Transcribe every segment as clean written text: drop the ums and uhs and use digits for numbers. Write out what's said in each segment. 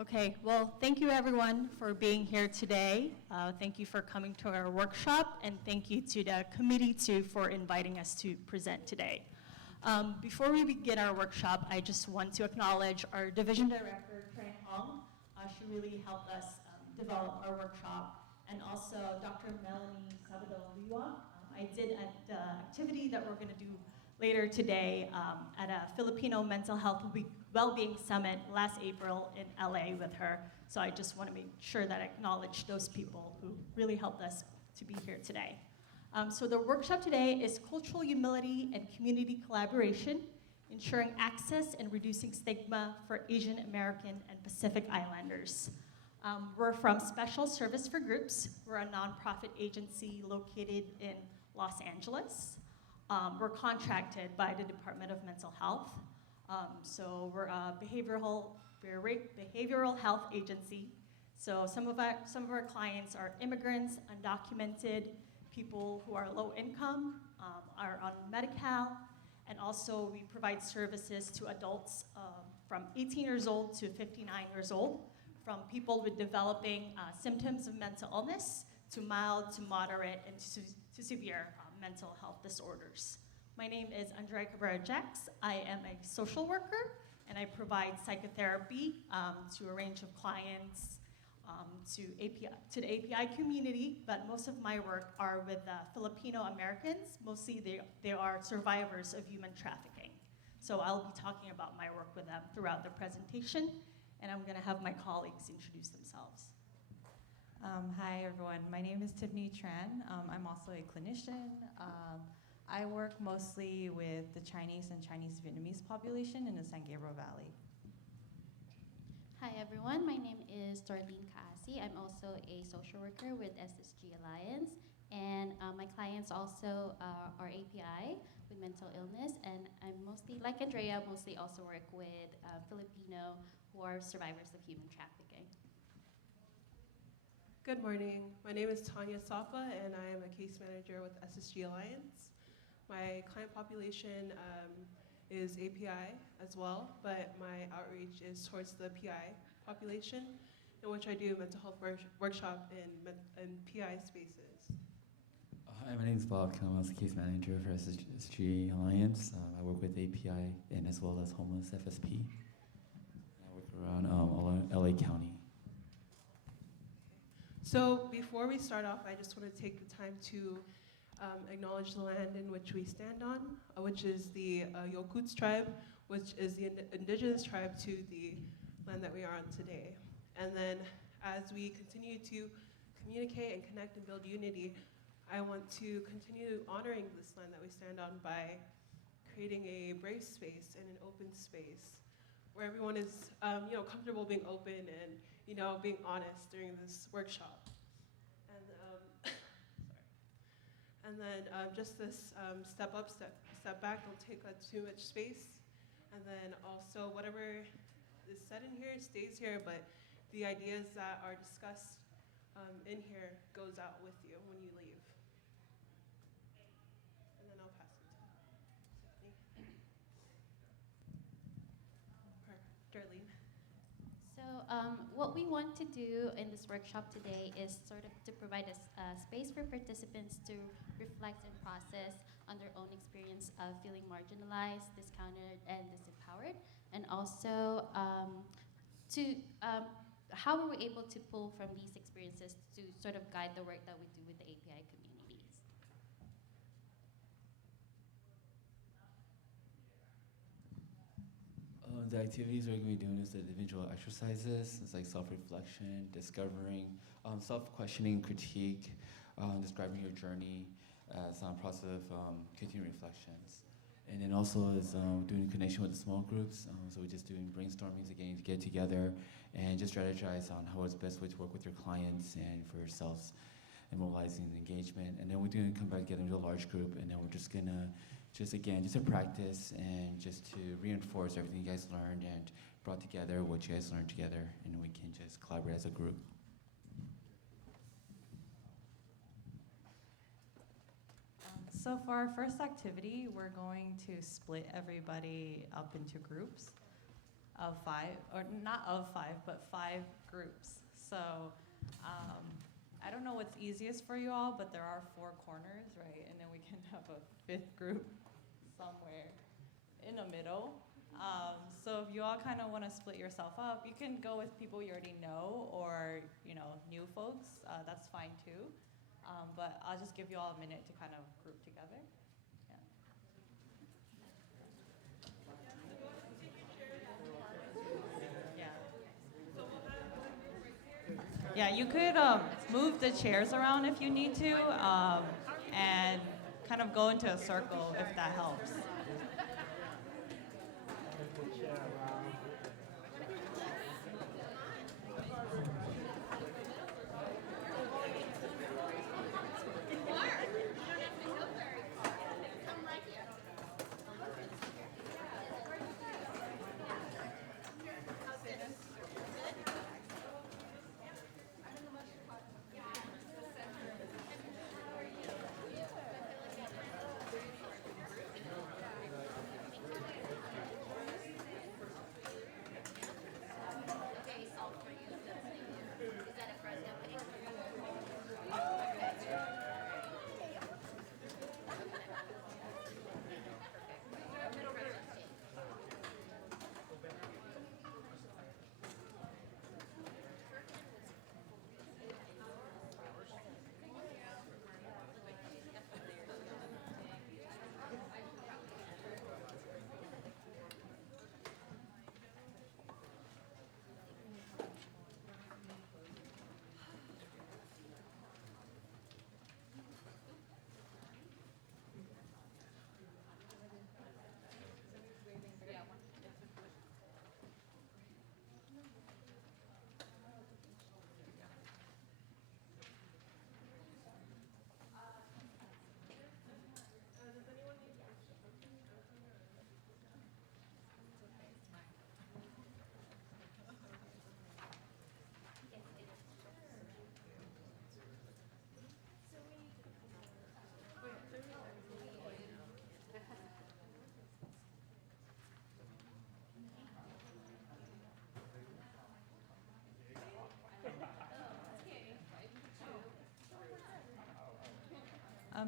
Okay, well, thank you everyone for being here today. Thank you for coming to our workshop, and thank you to the committee too for inviting us to present today. Before we begin our workshop, I just want to acknowledge our Division Director, Trang Hong. She really helped us develop our workshop, and also Dr. Melanie Sabado-Liwa. I did at the activity that we're going to do later today at a Filipino Mental Health Wellbeing Summit last April in LA with her. So I just want to make sure that I acknowledge those people who really helped us to be here today. So the workshop today is Cultural Humility and Community Collaboration, Ensuring Access and Reducing Stigma for Asian American and Pacific Islanders. We're from Special Service for Groups. We're a nonprofit agency located in Los Angeles. We're contracted by the Department of Mental Health. So we're a behavioral health agency. So some of our clients are immigrants, undocumented, people who are low income, are on Medi-Cal, and also we provide services to adults from 18 years old to 59 years old, from people with developing symptoms of mental illness to mild to moderate and to severe mental health disorders. My name is Andrea Cabrera-Jax. I am a social worker, and I provide psychotherapy to a range of clients, to the API community, but most of my work are with Filipino Americans. Mostly they are survivors of human trafficking. So I'll be talking about my work with them throughout the presentation, and I'm gonna have my colleagues introduce themselves. Hi everyone, my name is Tiffany Tran. I'm also a clinician. I work mostly with the Chinese and Chinese Vietnamese population in the San Gabriel Valley. Hi everyone, my name is Darlene Kaasi. I'm also a social worker with SSG Alliance, and my clients also are API with mental illness, and I'm mostly, like Andrea, mostly also work with Filipino who are survivors of human trafficking. Good morning. My name is Tanya Safa, and I am a case manager with SSG Alliance. My client population is API as well, but my outreach is towards the PI population, in which I do mental health workshop in PI spaces. Hi, my name is Bob Kim. I'm a case manager for SSG Alliance. I work with API and as well as homeless FSP. I work around LA County. So before we start off, I just want to take the time to acknowledge the land in which we stand on, which is the Yokuts tribe, which is the indigenous tribe to the land that we are on today. And then as we continue to communicate and connect and build unity, I want to continue honoring this land that we stand on by creating a brave space and an open space where everyone is comfortable being open and being honest during this workshop. And then just this step up, step back, don't take up too much space. And then also whatever is said in here stays here, but the ideas that are discussed in here goes out with you when you leave. And then I'll pass it to Tiffany. Darlene. So what we want to do in this workshop today is sort of to provide a space for participants to reflect and process on their own experience of feeling marginalized, discounted, and disempowered, and also how are we able to pull from these experiences to sort of guide the work that we do with the API communities. The activities we're going to be doing is the individual exercises. It's like self-reflection, discovering, self-questioning, critique, describing your journey as a process of continuing reflections. And then also is doing connection with the small groups. So we're just doing brainstormings again to get together and just strategize on how it's best way to work with your clients and for yourselves and mobilizing the engagement. And then we're going to come back together into a large group, and then we're just going to just to practice and just to reinforce everything you guys learned and brought together what you guys learned together, and we can just collaborate as a group. So for our first activity, we're going to split everybody up into groups. of 5, or not of 5, but 5 groups. So I don't know what's easiest for you all, but there are 4 corners, right? And then we can have a 5th group somewhere in the middle. So if you all kind of want to split yourself up, you can go with people you already know, or new folks. That's fine too. But I'll just give you all a minute to kind of group together. Yeah, you could move the chairs around if you need to, and kind of go into a circle if that helps.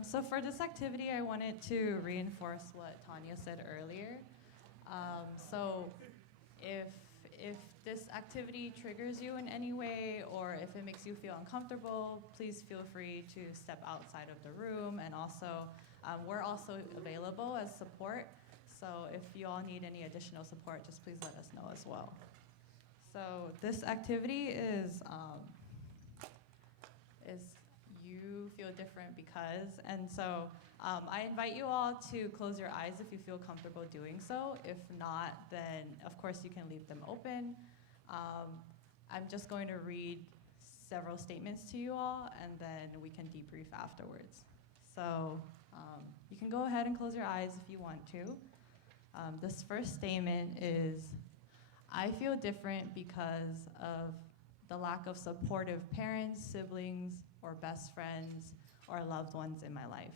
So for this activity, I wanted to reinforce what Tanya said earlier. So if this activity triggers you in any way, or if it makes you feel uncomfortable, please feel free to step outside of the room. And also, we're also available as support. So if you all need any additional support, just please let us know as well. So this activity is you feel different because, and so I invite you all to close your eyes if you feel comfortable doing so. If not, then of course you can leave them open. I'm just going to read several statements to you all, and then we can debrief afterwards. So you can go ahead and close your eyes if you want to. This first statement is, I feel different because of the lack of supportive parents, siblings, or best friends, or loved ones in my life.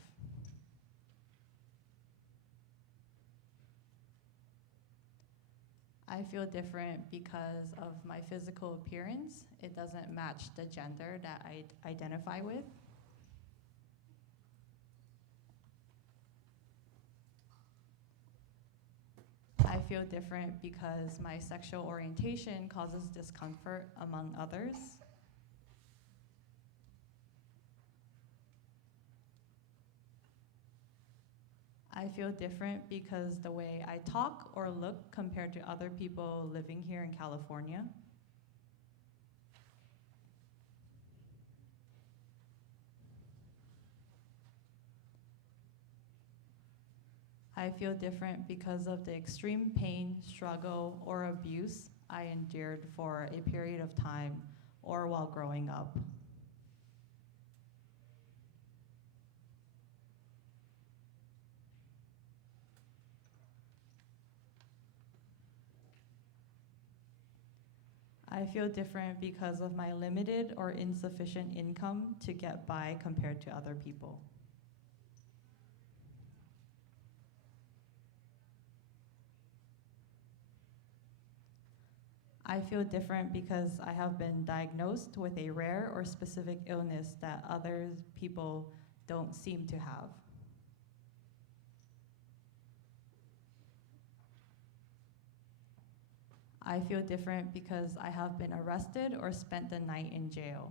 I feel different because of my physical appearance. It doesn't match the gender that I identify with. I feel different because my sexual orientation causes discomfort among others. I feel different because the way I talk or look compared to other people living here in California. I feel different because of the extreme pain, struggle, or abuse I endured for a period of time or while growing up. I feel different because of my limited or insufficient income to get by compared to other people. I feel different because I have been diagnosed with a rare or specific illness that other people don't seem to have. I feel different because I have been arrested or spent the night in jail.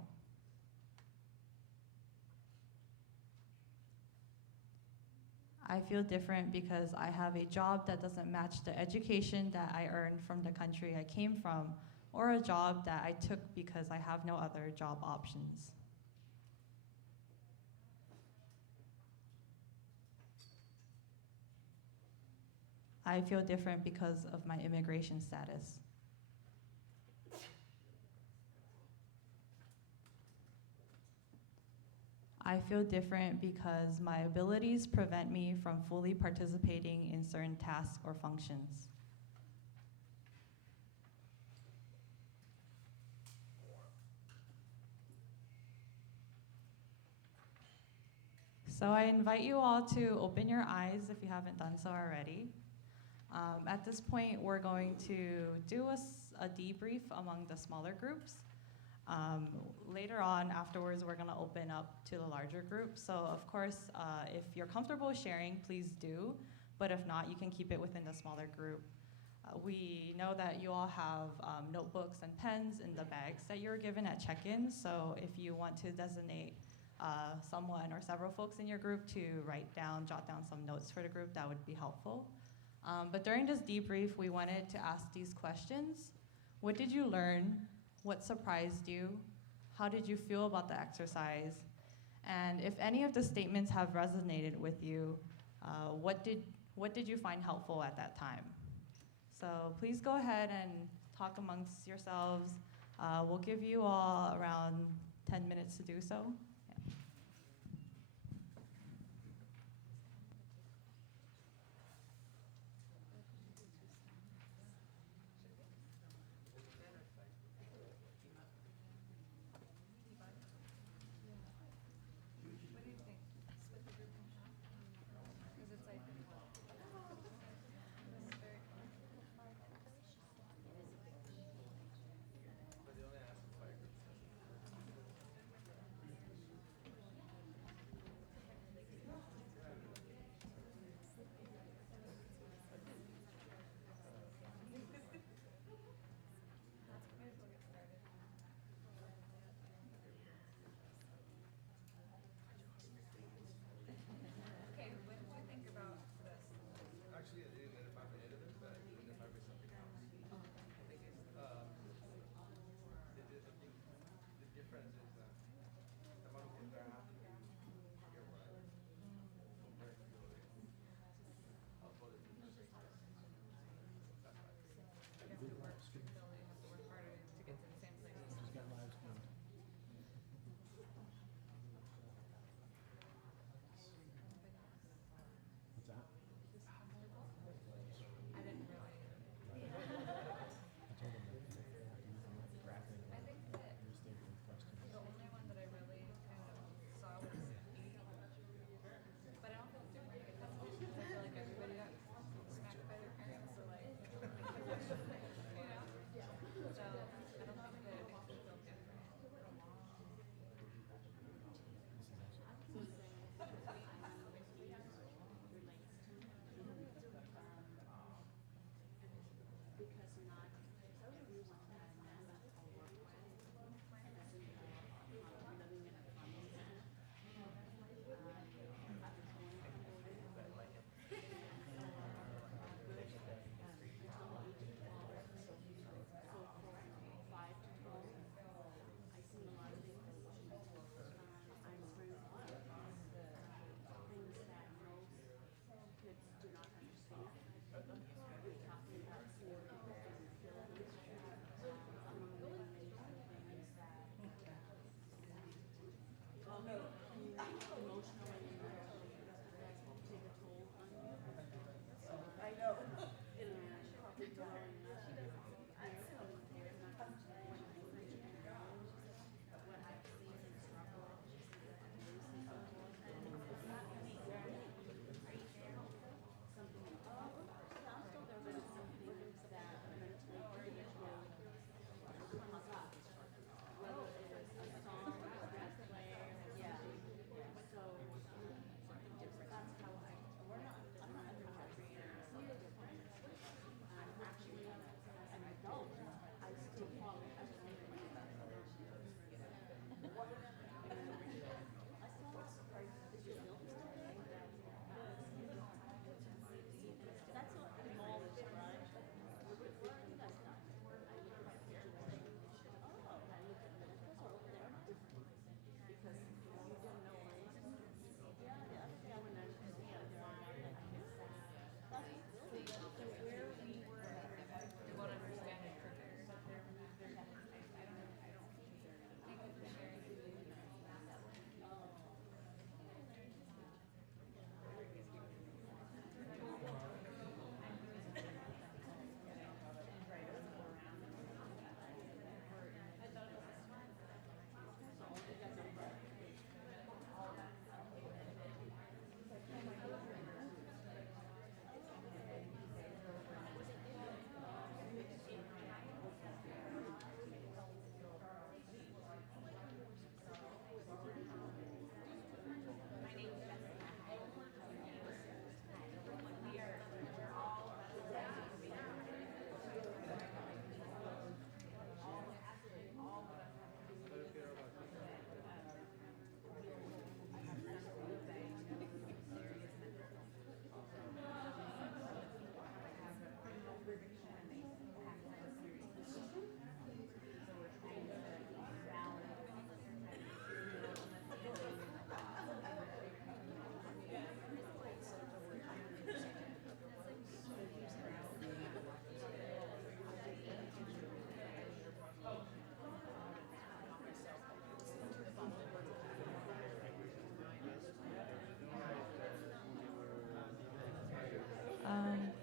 I feel different because I have a job that doesn't match the education that I earned from the country I came from, or a job that I took because I have no other job options. I feel different because of my immigration status. I feel different because my abilities prevent me from fully participating in certain tasks or functions. So I invite you all to open your eyes if you haven't done so already. At this point, we're going to do a debrief among the smaller groups. Later on, afterwards, we're gonna open up to the larger group. So of course, if you're comfortable sharing, please do. But if not, you can keep it within the smaller group. We know that you all have notebooks and pens in the bags that you're given at check-in. So if you want to designate someone or several folks in your group to jot down some notes for the group, that would be helpful. But during this debrief, we wanted to ask these questions. What did you learn? What surprised you? How did you feel about the exercise? And if any of the statements have resonated with you, what did you find helpful at that time? So please go ahead and talk amongst yourselves. We'll give you all around 10 minutes to do so.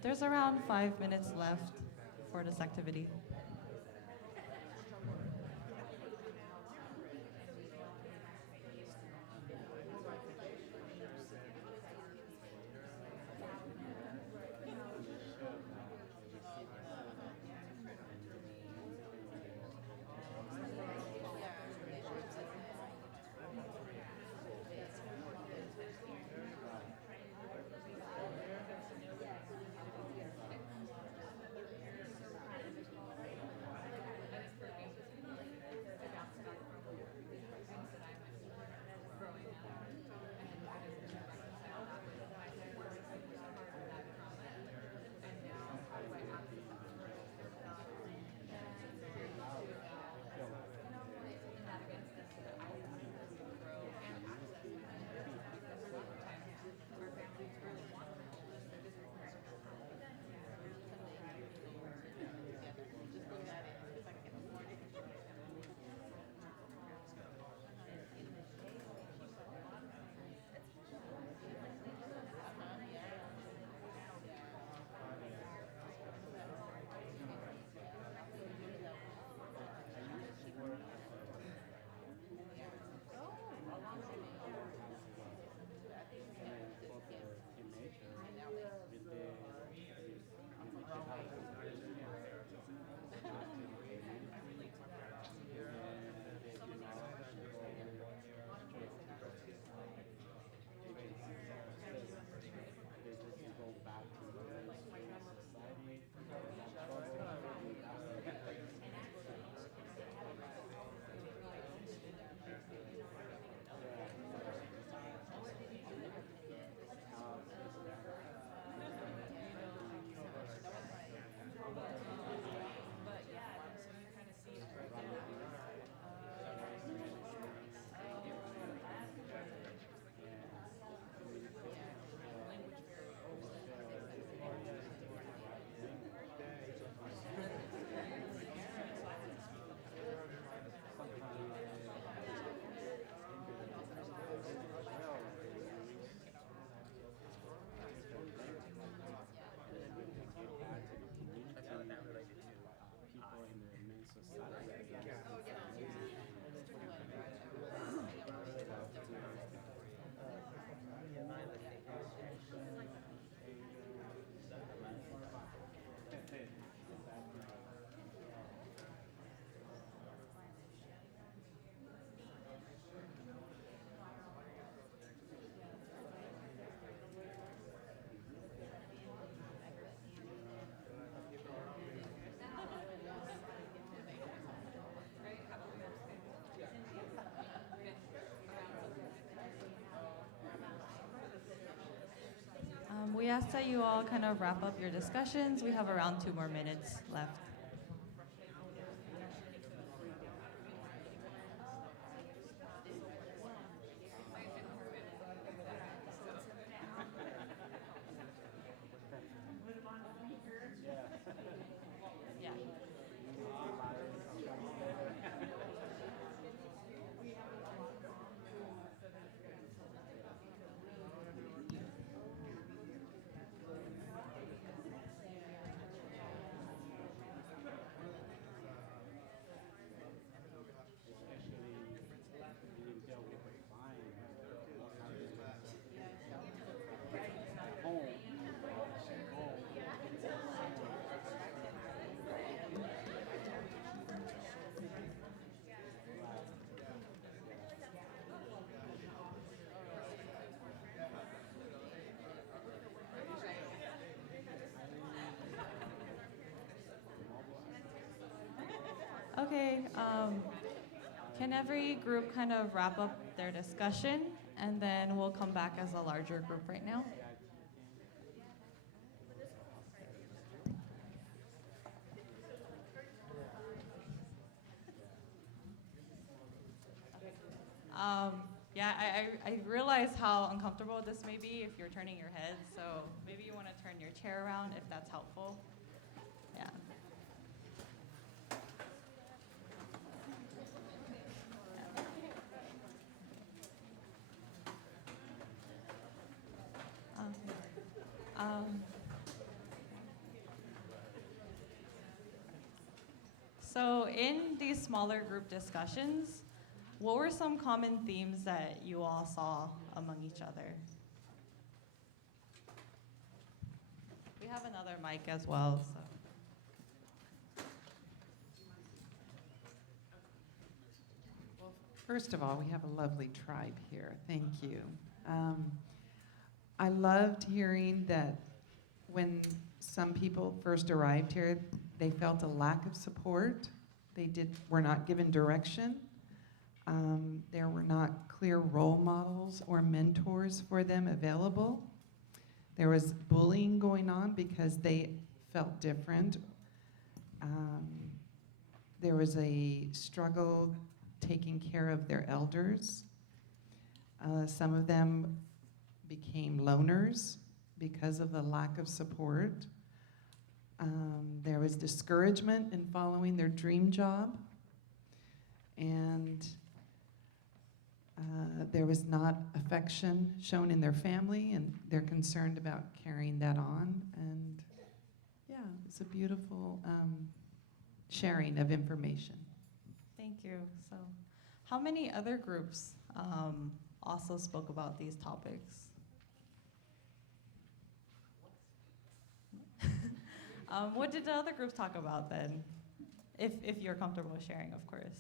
There's around 5 minutes left for this activity. We ask that you all kind of wrap up your discussions. We have around 2 more minutes left. Yeah. Okay, can every group kind of wrap up their discussion, and then we'll come back as a larger group right now? Yeah, I realize how uncomfortable this may be if you're turning your head, so maybe you want to turn your chair around if that's helpful. Yeah. So in these smaller group discussions, what were some common themes that you all saw among each other? We have another mic as well, so. Well, first of all, we have a lovely tribe here. Thank you. I loved hearing that when some people first arrived here, they felt a lack of support. Were not given direction. There were not clear role models or mentors for them available. There was bullying going on because they felt different. There was a struggle taking care of their elders. Some of them became loners because of the lack of support. There was discouragement in following their dream job. And there was not affection shown in their family, and they're concerned about carrying that on. And yeah, it's a beautiful sharing of information. Thank you. So, how many other groups also spoke about these topics? What did the other groups talk about then? If you're comfortable sharing, of course.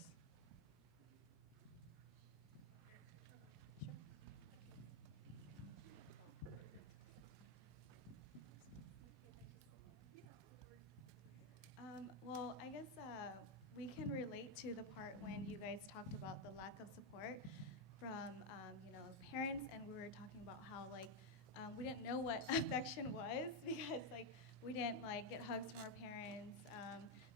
Well, I guess we can relate to the part when you guys talked about the lack of support from parents, and we were talking about how we didn't know what affection was because we didn't get hugs from our parents.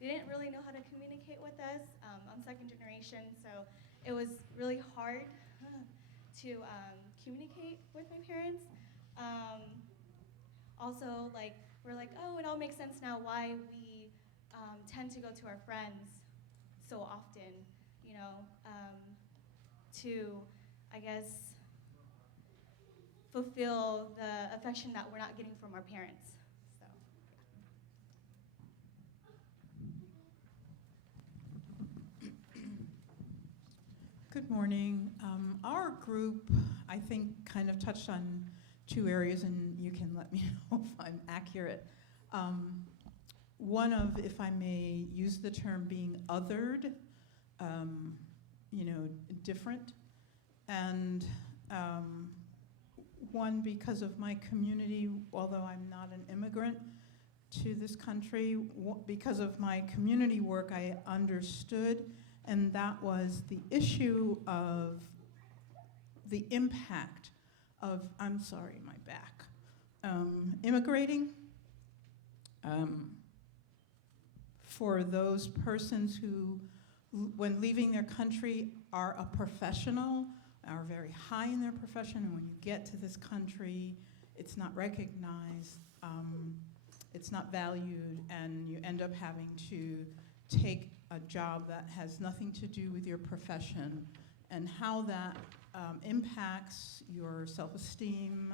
They didn't really know how to communicate with us. I'm second generation, so it was really hard to communicate with my parents. Also, we're oh, it all makes sense now why we tend to go to our friends so often, to, I guess, fulfill the affection that we're not getting from our parents. So, Good morning. Our group, I think, kind of touched on two areas, and you can let me know if I'm accurate. One of, if I may use the term, being othered, different, and one because of my community, although I'm not an immigrant to this country, because of my community work, I understood, and that was the issue of the impact of, I'm sorry, my back, immigrating. For those persons who, when leaving their country, are a professional, are very high in their profession, and when you get to this country, it's not recognized, it's not valued, and you end up having to take a job that has nothing to do with your profession, and how that impacts your self-esteem,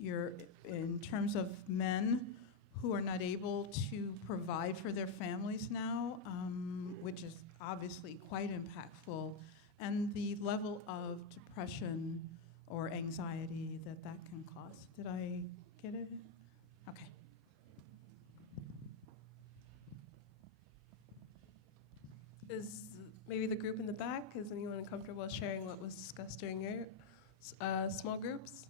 in terms of men who are not able to provide for their families now, which is obviously quite impactful, and the level of depression or anxiety that can cause. Did I get it? Okay. Is maybe the group in the back, is anyone comfortable sharing what was discussed during your small groups?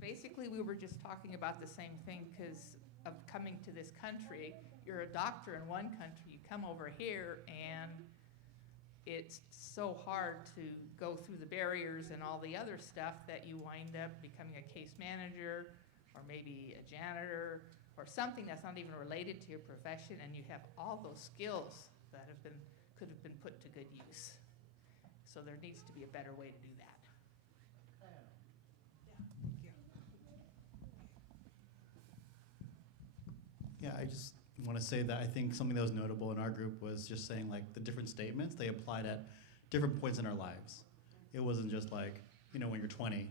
Basically, we were just talking about the same thing because of coming to this country. You're a doctor in one country, you come over here, and it's so hard to go through the barriers and all the other stuff that you wind up becoming a case manager or maybe a janitor or something that's not even related to your profession, and you have all those skills that could have been put to good use. So there needs to be a better way to do that. Yeah, I just want to say that I think something that was notable in our group was just saying the different statements, they applied at different points in our lives. It wasn't just when you're 20,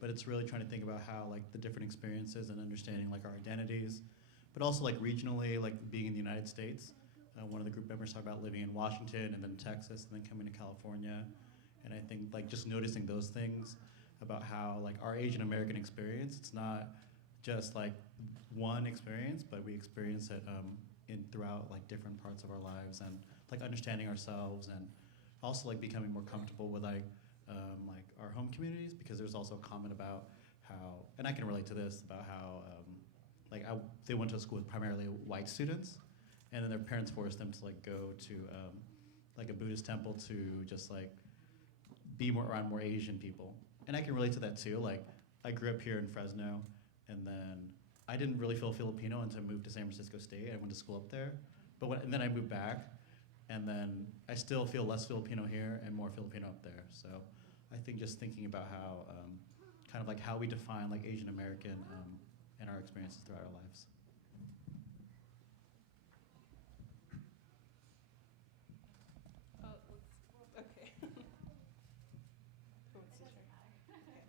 but it's really trying to think about how like the different experiences and understanding like our identities, but also like regionally, like being in the United States. One of the group members talked about living in Washington and then Texas and then coming to California. And I think like just noticing those things about how like our Asian American experience, it's not just like one experience, but we experience it in throughout like different parts of our lives, and like understanding ourselves, and also like becoming more comfortable with like our home communities, because there's also a comment about how, and I can relate to this, about how they went to a school with primarily white students, and then their parents forced them to like go to like a Buddhist temple to just like be more around more Asian people. And I can relate to that too. Like I grew up here in Fresno, and then I didn't really feel Filipino until I moved to San Francisco State. I went to school up there, and then I moved back, and then I still feel less Filipino here and more Filipino up there. So I think just thinking about how kind of like how we define like Asian American and our experiences throughout our lives. Okay. Who wants to share? Okay, I'll give it.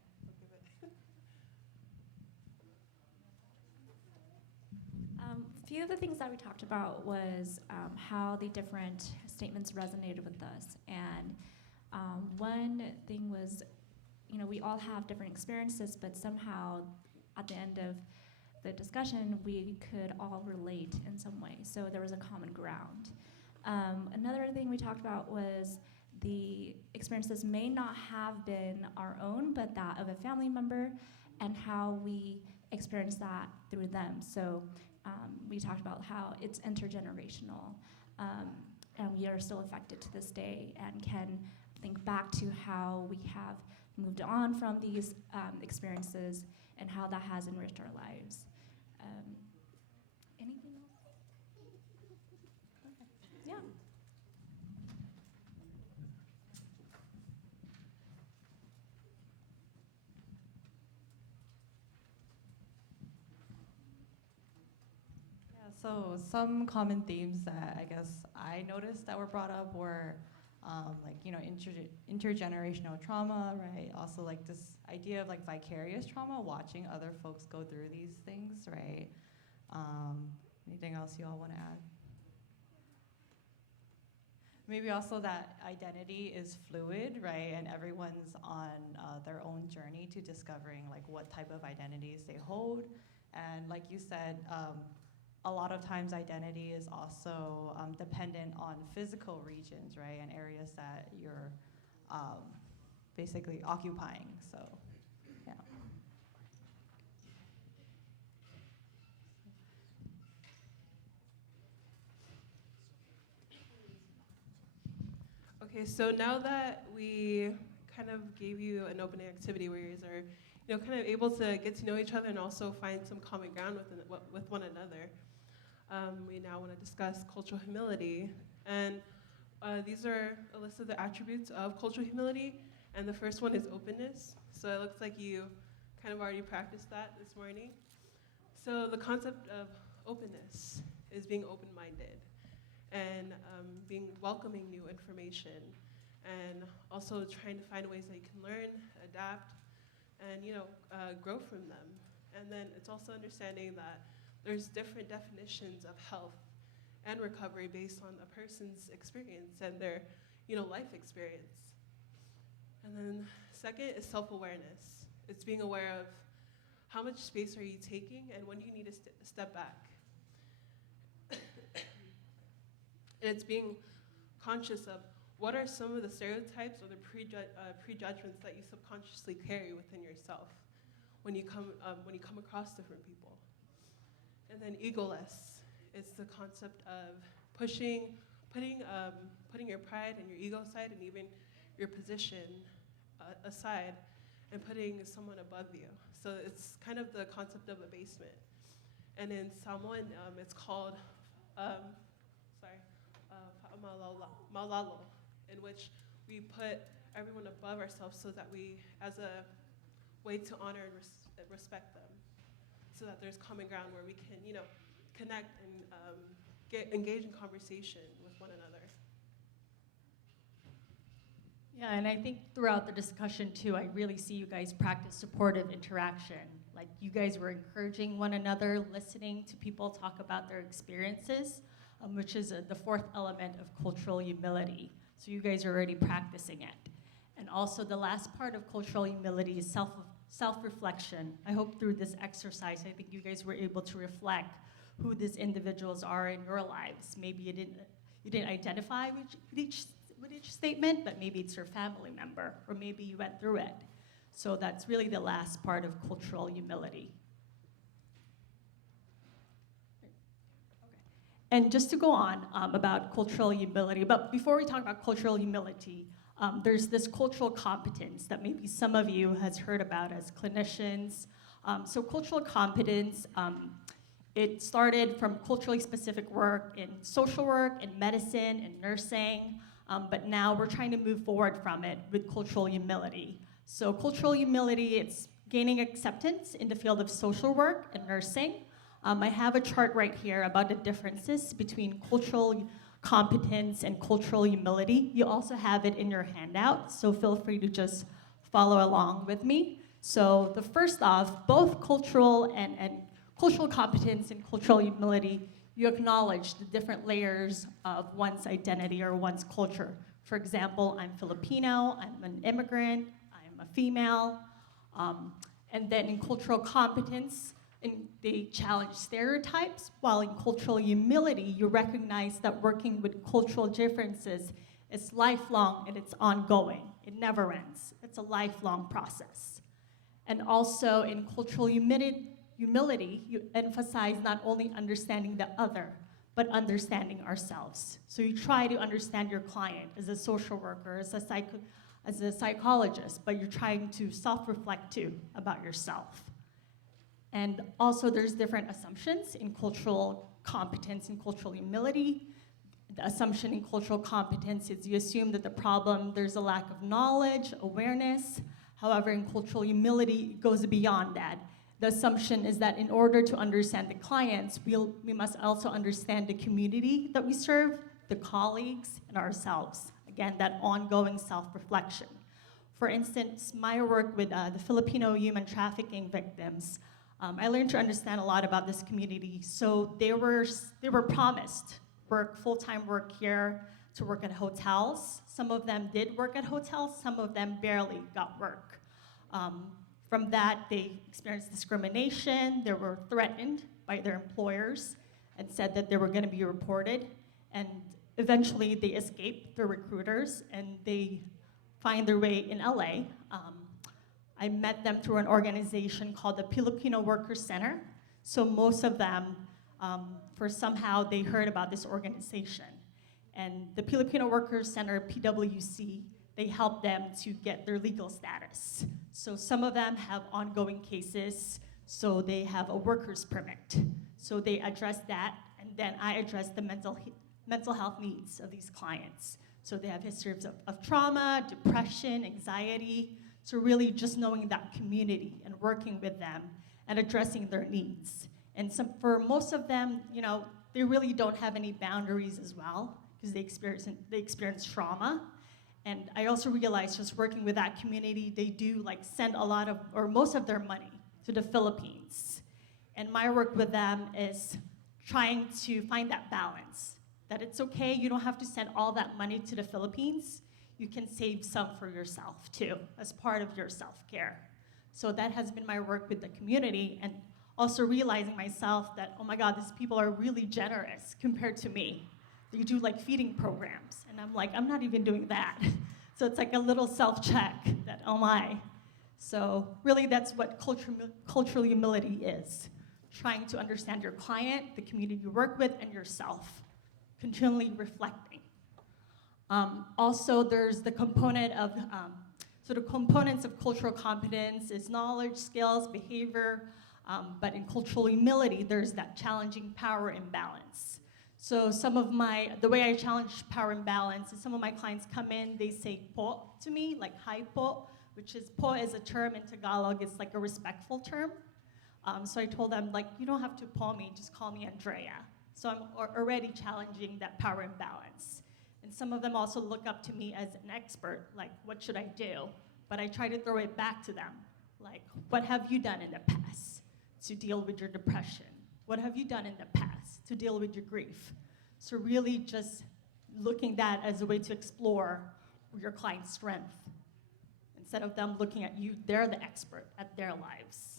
A few of the things that we talked about was how the different statements resonated with us. And one thing was, you know, we all have different experiences, but somehow at the end of the discussion, we could all relate in some way. So there was a common ground. Another thing we talked about was the experiences may not have been our own, but that of a family member, and how we experience that through them. So we talked about how it's intergenerational, and we are still affected to this day, and can think back to how we have moved on from these experiences and how that has enriched our lives. Anything else? Okay. Yeah. Yeah, so some common themes that I guess I noticed that were brought up were like, you know, intergenerational trauma, right? Also like this idea of like vicarious trauma, watching other folks go through these things, right? Anything else you all want to add? Maybe also that identity is fluid, right? And everyone's on their own journey to discovering like what type of identities they hold. And like you said, a lot of times identity is also dependent on physical regions, right? And areas that you're basically occupying, so, yeah. Okay, so now that we kind of gave you an opening activity where you guys are, you know, kind of able to get to know each other and also find some common ground with one another, we now want to discuss cultural humility. And these are a list of the attributes of cultural humility. And the first one is openness. So it looks like you kind of already practiced that this morning. So the concept of openness is being open-minded and being welcoming new information, and also trying to find ways that you can learn, adapt, and grow from them. And then it's also understanding that there's different definitions of health and recovery based on a person's experience and their life experience. And then second is self-awareness. It's being aware of how much space are you taking and when do you need to step back. And it's being conscious of what are some of the stereotypes or the prejudgments that you subconsciously carry within yourself when you come across different people. And then egoless is the concept of putting your pride and your ego aside, and even your position aside, and putting someone above you. So it's kind of the concept of abasement. And in Samoan, it's called malalo, in which we put everyone above ourselves so that we, as a way to honor and respect them, so that there's common ground where we can, connect and engage in conversation with one another. Yeah, and I think throughout the discussion too, I really see you guys practice supportive interaction. Like you guys were encouraging one another, listening to people talk about their experiences, which is the fourth element of cultural humility. So you guys are already practicing it. And also the last part of cultural humility is self-reflection. I hope through this exercise, I think you guys were able to reflect who these individuals are in your lives. Maybe you didn't identify with each statement, but maybe it's your family member, or maybe you went through it. So that's really the last part of cultural humility. And just to go on about cultural humility, but before we talk about cultural humility, there's this cultural competence that maybe some of you has heard about as clinicians. So cultural competence, it started from culturally specific work in social work, in medicine, in nursing, but now we're trying to move forward from it with cultural humility. So cultural humility, it's gaining acceptance in the field of social work and nursing. I have a chart right here about the differences between cultural competence and cultural humility. You also have it in your handout, so feel free to just follow along with me. So the first off, both cultural and cultural competence and cultural humility, you acknowledge the different layers of one's identity or one's culture. For example, I'm Filipino, I'm an immigrant, I'm a female, and then in cultural competence, they challenge stereotypes, while in cultural humility, you recognize that working with cultural differences is lifelong and it's ongoing. It never ends. It's a lifelong process. And also in cultural humility, you emphasize not only understanding the other, but understanding ourselves. So you try to understand your client as a social worker, as a psychologist, but you're trying to self-reflect too about yourself. And also there's different assumptions in cultural competence and cultural humility. The assumption in cultural competence is you assume that the problem, there's a lack of knowledge, awareness. However, in cultural humility, it goes beyond that. The assumption is that in order to understand the clients, we must also understand the community that we serve, the colleagues, and ourselves. Again, that ongoing self-reflection. For instance, my work with the Filipino human trafficking victims, I learned to understand a lot about this community. So they were promised full-time work here, to work at hotels. Some of them did work at hotels, some of them barely got work. From that, they experienced discrimination, they were threatened by their employers and said that they were gonna be reported. And eventually they escaped the recruiters and they find their way in LA. I met them through an organization called the Filipino Workers Center. So most of them, for somehow they heard about this organization. And the Filipino Workers Center, PWC, they help them to get their legal status. So some of them have ongoing cases, so they have a worker's permit. So they address that, and then I address the mental health needs of these clients. So they have histories of trauma, depression, anxiety. So really just knowing that community and working with them and addressing their needs. And for most of them, they really don't have any boundaries as well because they experience trauma. And I also realized just working with that community, they do send a lot of, or most of their money to the Philippines. And my work with them is trying to find that balance, that it's okay, you don't have to send all that money to the Philippines. You can save some for yourself too, as part of your self-care. So that has been my work with the community, and also realizing myself that, oh my God, these people are really generous compared to me. They do feeding programs, and I'm not even doing that. So it's a little self-check that, oh my. So really that's what cultural humility is. Trying to understand your client, the community you work with, and yourself. Continually reflecting. Also, there's the component of, the components of cultural competence is knowledge, skills, behavior, but in cultural humility, there's that challenging power imbalance. So the way I challenge power imbalance is some of my clients come in, they say po to me, hi po, which is po is a term in Tagalog, it's a respectful term. So I told them, you don't have to po me, just call me Andrea. So I'm already challenging that power imbalance. And some of them also look up to me as an expert, like, what should I do? But I try to throw it back to them, like, what have you done in the past to deal with your depression? What have you done in the past to deal with your grief? So really just looking at that as a way to explore your client's strength. Instead of them looking at you, they're the expert at their lives.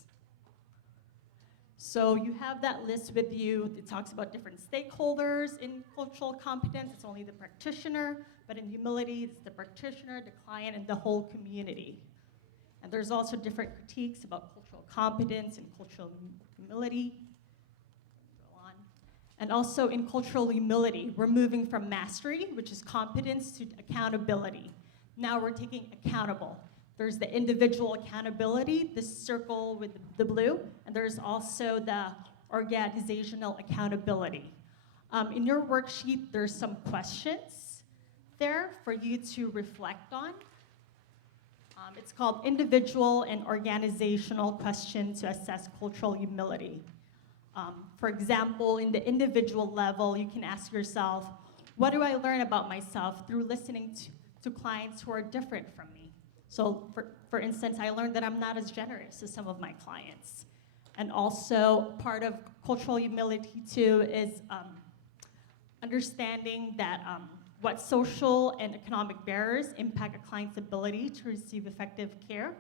So you have that list with you. It talks about different stakeholders in cultural competence. It's only the practitioner, but in humility, it's the practitioner, the client, and the whole community. And there's also different critiques about cultural competence and cultural humility. Go on. And also in cultural humility, we're moving from mastery, which is competence, to accountability. Now we're taking accountable. There's the individual accountability, this circle with the blue, and there's also the organizational accountability. In your worksheet, there's some questions there for you to reflect on. It's called individual and organizational question to assess cultural humility. For example, in the individual level, you can ask yourself, what do I learn about myself through listening to clients who are different from me? So for instance, I learned that I'm not as generous as some of my clients. And also part of cultural humility too is understanding that what social and economic barriers impact a client's ability to receive effective care.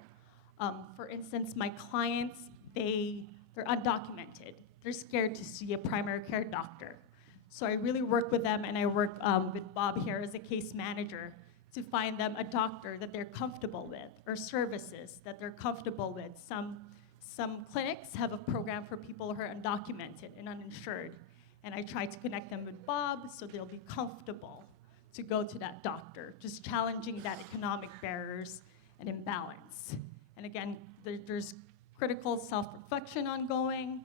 For instance, my clients, they're undocumented. They're scared to see a primary care doctor. So I really work with them, and I work with Bob here as a case manager to find them a doctor that they're comfortable with, or services that they're comfortable with. Some clinics have a program for people who are undocumented and uninsured, and I try to connect them with Bob so they'll be comfortable to go to that doctor, just challenging that economic barriers and imbalance. And again, there's critical self-reflection ongoing.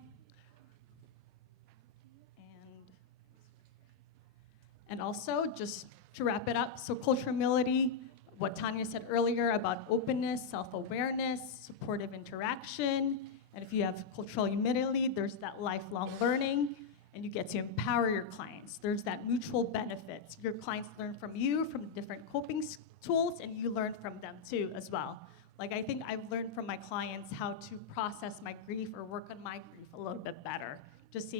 And also, just to wrap it up, so cultural humility, what Tanya said earlier about openness, self-awareness, supportive interaction, and if you have cultural humility, there's that lifelong learning, and you get to empower your clients. There's that mutual benefits. Your clients learn from you, from different coping tools, and you learn from them too as well. Like, I think I've learned from my clients how to process my grief or work on my grief a little bit better. Just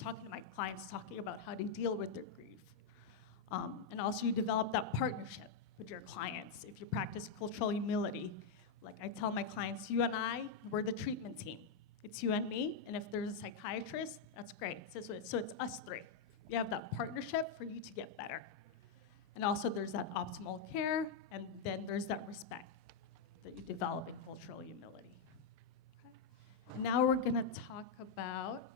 talking to my clients, talking about how to deal with their grief. And also you develop that partnership with your clients if you practice cultural humility. Like I tell my clients, you and I, we're the treatment team. It's you and me, and if there's a psychiatrist, that's great. So it's us three. You have that partnership for you to get better. And also there's that optimal care, and then there's that respect that you develop in cultural humility. Okay. And now we're gonna talk about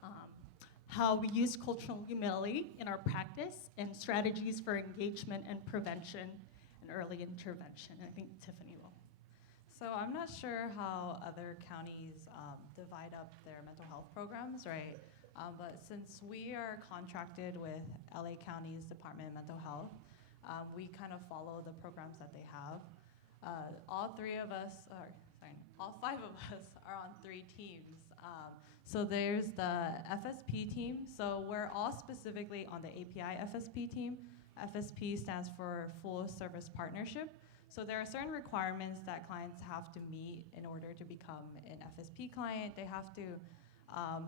how we use cultural humility in our practice and strategies for engagement and prevention and early intervention. And I think Tiffany will. So I'm not sure how other counties divide up their mental health programs, right? But since we are contracted with LA County's Department of Mental Health, we kind of follow the programs that they have. All five of us are on 3 teams. So there's the FSP team. So we're all specifically on the API FSP team. FSP stands for Full Service Partnership. So there are certain requirements that clients have to meet in order to become an FSP client. They have to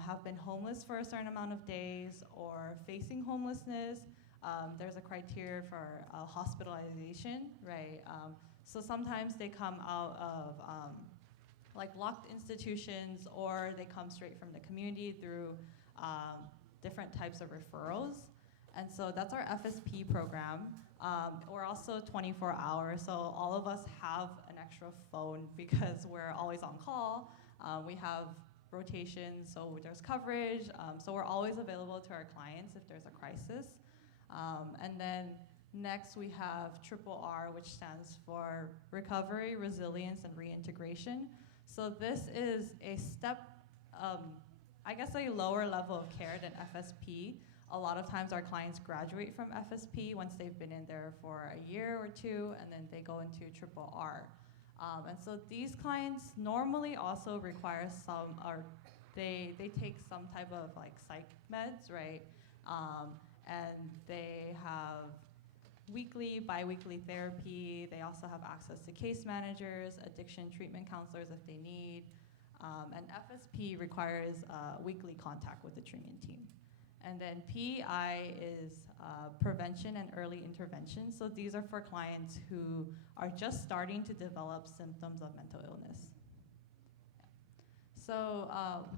have been homeless for a certain amount of days or facing homelessness. There's a criteria for hospitalization, right? So sometimes they come out of like locked institutions, or they come straight from the community through different types of referrals. And so that's our FSP program. We're also 24 hours, so all of us have an extra phone because we're always on call. We have rotations, so there's coverage. So we're always available to our clients if there's a crisis. And then next we have RRR, which stands for Recovery, Resilience, and Reintegration. So this is a step, I guess a lower level of care than FSP. A lot of times our clients graduate from FSP once they've been in there for a year or 2, and then they go into RRR. And so these clients normally also require some, or they take some type of like psych meds, right? And they have weekly, bi-weekly therapy. They also have access to case managers, addiction treatment counselors if they need. And FSP requires weekly contact with the treatment team. And then PEI is prevention and early intervention. So these are for clients who are just starting to develop symptoms of mental illness. So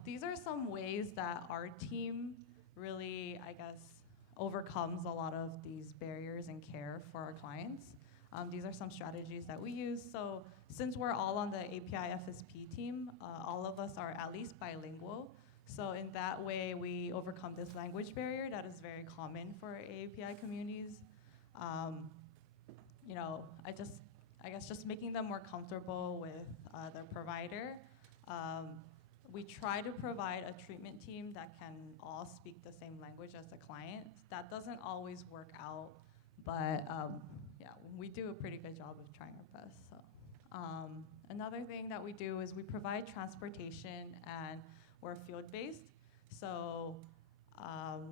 these are some ways that our team really, I guess, overcomes a lot of these barriers in care for our clients. These are some strategies that we use. So since we're all on the API FSP team, all of us are at least bilingual. So in that way, we overcome this language barrier that is very common for API communities. You know, I guess just making them more comfortable with their provider. We try to provide a treatment team that can all speak the same language as the client. That doesn't always work out, but yeah, we do a pretty good job of trying our best. So another thing that we do is we provide transportation, and we're field-based. So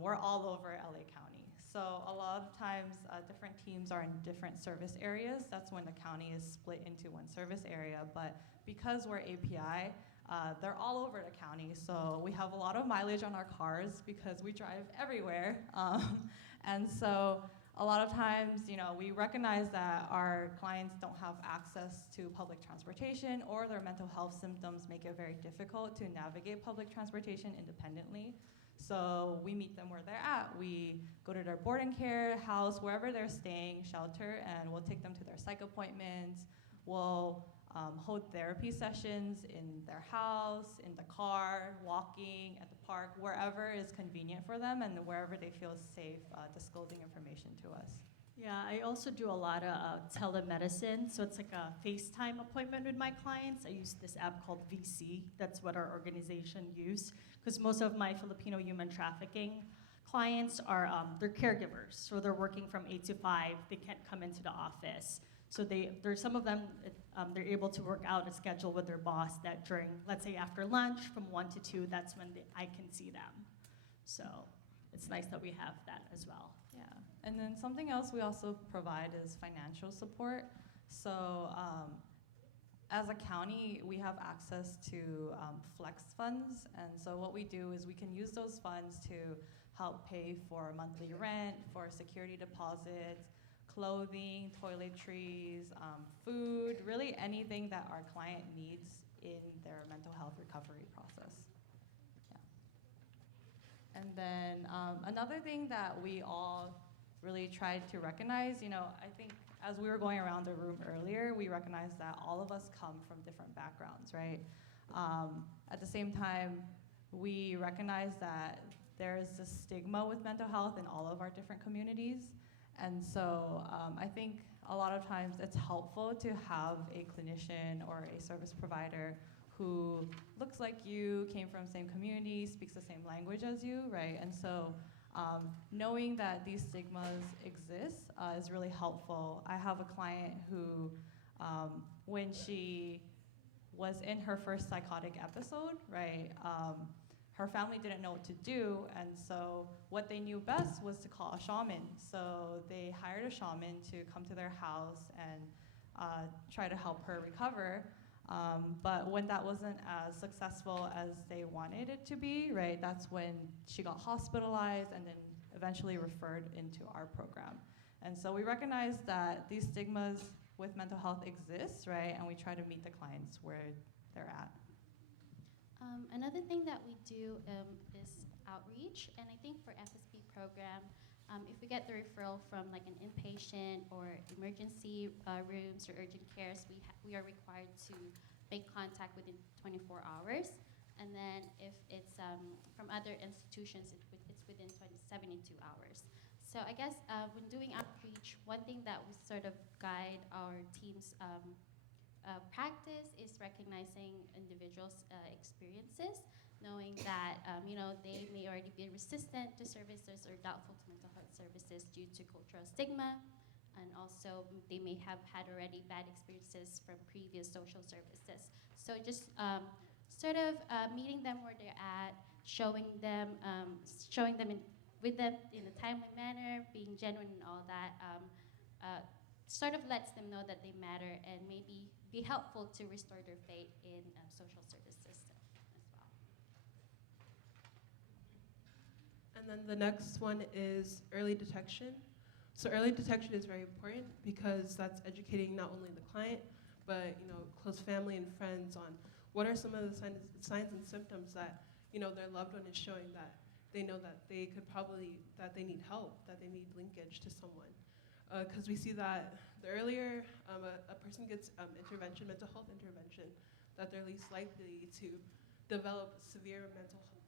we're all over LA County. So a lot of times different teams are in different service areas. That's when the county is split into one service area. But because we're API, they're all over the county. So we have a lot of mileage on our cars because we drive everywhere. And so a lot of times, you know, we recognize that our clients don't have access to public transportation, or their mental health symptoms make it very difficult to navigate public transportation independently. So we meet them where they're at. We go to their boarding care, house, wherever they're staying, shelter, and we'll take them to their psych appointments. We'll hold therapy sessions in their house, in the car, walking, at the park, wherever is convenient for them and wherever they feel safe disclosing information to us. Yeah, I also do a lot of telemedicine. So it's like a FaceTime appointment with my clients. I use this app called VC. That's what our organization use. Because most of my Filipino human trafficking clients are, they're caregivers. So they're working from 8 to 5. They can't come into the office. So there's some of them, they're able to work out a schedule with their boss that during, let's say after lunch from 1 to 2, that's when I can see them. So it's nice that we have that as well. Yeah, and then something else we also provide is financial support. So as a county, we have access to flex funds. And so what we do is we can use those funds to help pay for monthly rent, for security deposits, clothing, toiletries, food, really anything that our client needs in their mental health recovery process. Yeah. And then another thing that we all really tried to recognize, you know, I think as we were going around the room earlier, we recognized that all of us come from different backgrounds, right? At the same time, we recognize that there's a stigma with mental health in all of our different communities. And so I think a lot of times it's helpful to have a clinician or a service provider who looks like you, came from the same community, speaks the same language as you, right? And so knowing that these stigmas exist is really helpful. I have a client who, when she was in her first psychotic episode, right, her family didn't know what to do, and so what they knew best was to call a shaman. So they hired a shaman to come to their house and try to help her recover. But when that wasn't as successful as they wanted it to be, right, that's when she got hospitalized and then eventually referred into our program. And so we recognize that these stigmas with mental health exist, right, and we try to meet the clients where they're at. Another thing that we do is outreach, and I think for FSP program, if we get the referral from like an inpatient or emergency rooms or urgent cares, we are required to make contact within 24 hours. And then if it's from other institutions, it's within 72 hours. So I guess when doing outreach, one thing that we sort of guide our team's practice is recognizing individuals' experiences, knowing that you know, they may already be resistant to services or doubtful to mental health services due to cultural stigma, and also they may have had already bad experiences from previous social services. So just sort of meeting them where they're at, showing them with them in a timely manner, being genuine and all that, sort of lets them know that they matter and maybe be helpful to restore their faith in social service system as well. And then the next one is early detection. So early detection is very important because that's educating not only the client, but close family and friends on what are some of the signs and symptoms that their loved one is showing that they know that they could probably, that they need help, that they need linkage to someone. Because we see that the earlier a person gets intervention, mental health intervention, that they're least likely to develop severe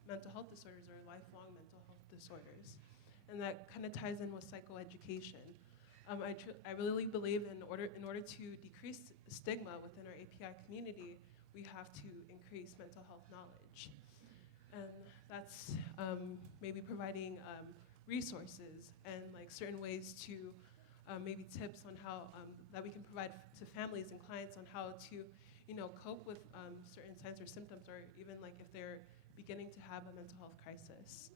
mental health disorders or lifelong mental health disorders. And that kind of ties in with psychoeducation. I really believe in order to decrease stigma within our API community, we have to increase mental health knowledge. And that's maybe providing resources and like certain ways to maybe tips on how that we can provide to families and clients on how to cope with certain signs or symptoms, or even like if they're beginning to have a mental health crisis.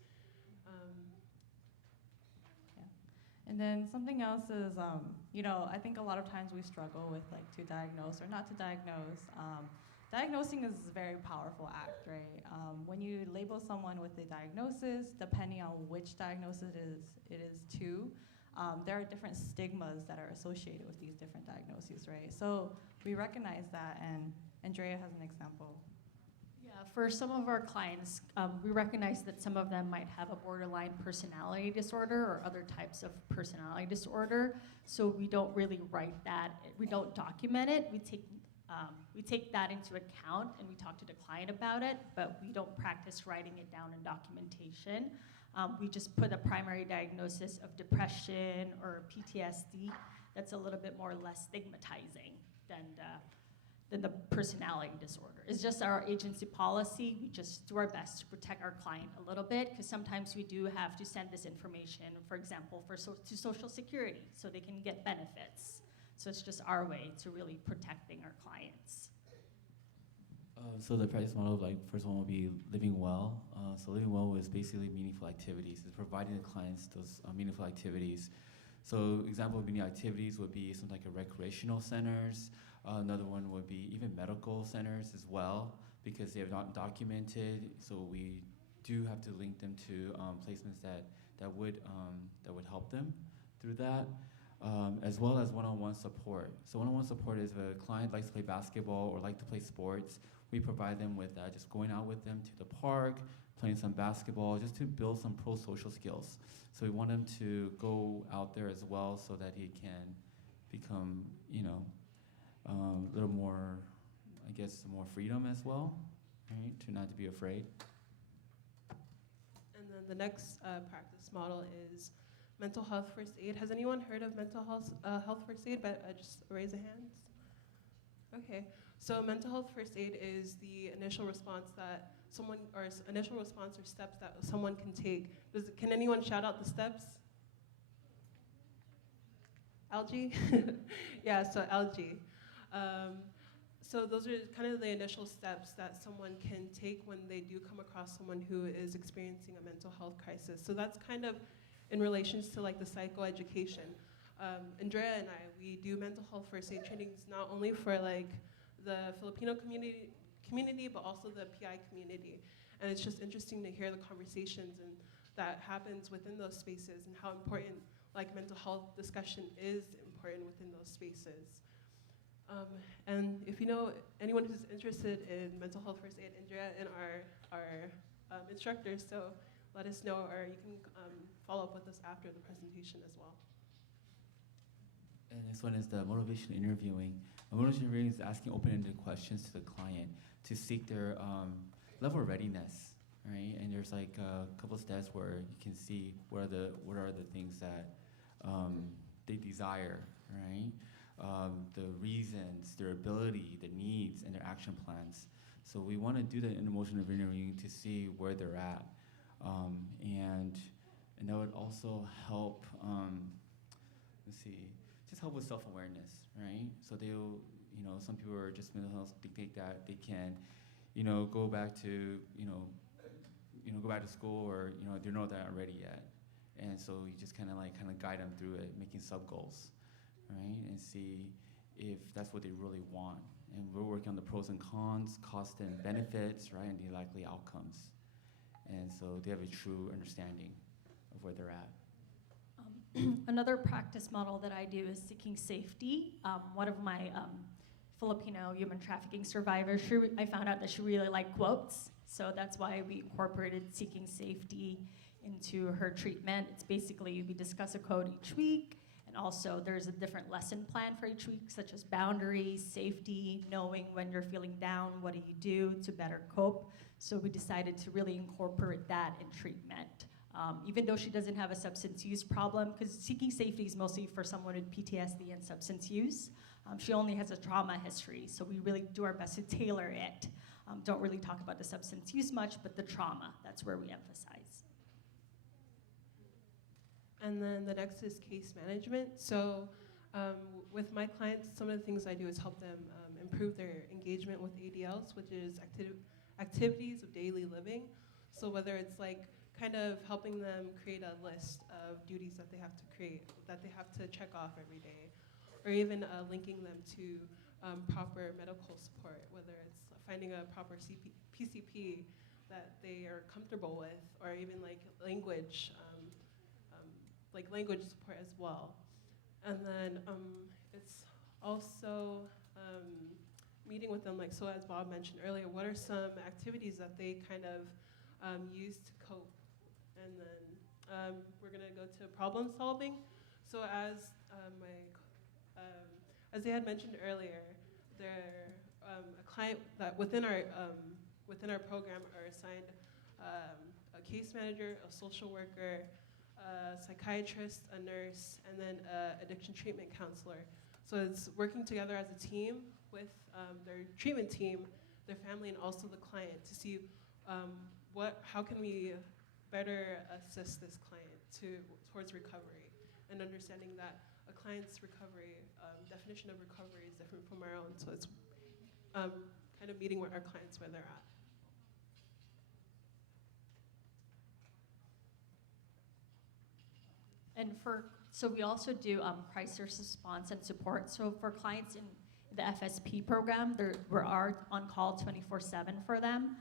And then something else is, I think a lot of times we struggle with like to diagnose or not to diagnose. Diagnosing is a very powerful act, right? When you label someone with a diagnosis, depending on which diagnosis it is too, there are different stigmas that are associated with these different diagnoses, right? So we recognize that, and Andrea has an example. Yeah, for some of our clients, we recognize that some of them might have a borderline personality disorder or other types of personality disorder. So we don't really write that. We don't document it. We take that into account and we talk to the client about it, but we don't practice writing it down in documentation. We just put a primary diagnosis of depression or PTSD that's a little bit more less stigmatizing than the personality disorder. It's just our agency policy. We just do our best to protect our client a little bit, because sometimes we do have to send this information, for example, to Social Security so they can get benefits. So it's just our way to really protecting our clients. So the practice model, like first one will be living well. So living well is basically meaningful activities. It's providing the clients those meaningful activities. So example of meaningful activities would be something like a recreational centers. Another one would be even medical centers as well, because they have not documented. So we do have to link them to placements that would help them through that. As well as one-on-one support. So one-on-one support is if a client likes to play basketball or like to play sports, we provide them with just going out with them to the park, playing some basketball, just to build some pro-social skills. So we want him to go out there as well so that he can become, a little more, I guess, more freedom as well, right? To not to be afraid. And then the next practice model is mental health first aid. Has anyone heard of mental health first aid? But just raise a hand. Okay. So mental health first aid is the initial response that someone, or initial response or steps that someone can take. Can anyone shout out the steps? Algae? Yeah, so algae. So those are kind of the initial steps that someone can take when they do come across someone who is experiencing a mental health crisis. So that's kind of in relations to like the psychoeducation. Andrea and I, we do mental health first aid trainings not only for like the Filipino community, but also the PI community. And it's just interesting to hear the conversations and that happens within those spaces, and how important like mental health discussion is important within those spaces. And if you know anyone who's interested in mental health first aid, Andrea and our instructors, so let us know, or you can follow up with us after the presentation as well. And this one is the motivational interviewing. Motivational interviewing is asking open-ended questions to the client to seek their level of readiness, right? And there's like a couple steps where you can see what are the things that they desire, right? The reasons, their ability, the needs, and their action plans. So we want to do the emotional interviewing to see where they're at. And that would also help, just help with self-awareness, right? So they'll, some people are just mental health, they think that they can, go back to, go back to school, or, they know they're not ready yet. And so you just kind of guide them through it, making sub-goals. right? And see if that's what they really want. And we're working on the pros and cons, costs and benefits, right, and the likely outcomes. And so they have a true understanding of where they're at. Another practice model that I do is seeking safety. One of my Filipino human trafficking survivors, I found out that she really liked quotes. So that's why we incorporated seeking safety into her treatment. It's basically we discuss a quote each week, and also there's a different lesson plan for each week, such as boundaries, safety, knowing when you're feeling down, what do you do to better cope. So we decided to really incorporate that in treatment. Even though she doesn't have a substance use problem, because seeking safety is mostly for someone with PTSD and substance use. She only has a trauma history, so we really do our best to tailor it. Don't really talk about the substance use much, but the trauma, that's where we emphasize. And then the next is case management. So with my clients, some of the things I do is help them improve their engagement with ADLs, which is activities of daily living. So whether it's like kind of helping them create a list of duties that they have to create, that they have to check off every day, or even linking them to proper medical support, whether it's finding a proper PCP that they are comfortable with, or even like language support as well. And then it's also meeting with them, like, so as Bob mentioned earlier, what are some activities that they kind of use to cope? And then we're gonna go to problem solving. So as as they had mentioned earlier, they're a client that within our program are assigned a case manager, a social worker, a psychiatrist, a nurse, and then an addiction treatment counselor. So it's working together as a team with their treatment team, their family, and also the client to see how can we better assist this client towards recovery, and understanding that a client's recovery, definition of recovery is different from our own. So it's kind of meeting with our clients where they're at. And so we also do crisis response and support. So for clients in the FSP program, we are on call 24/7 for them.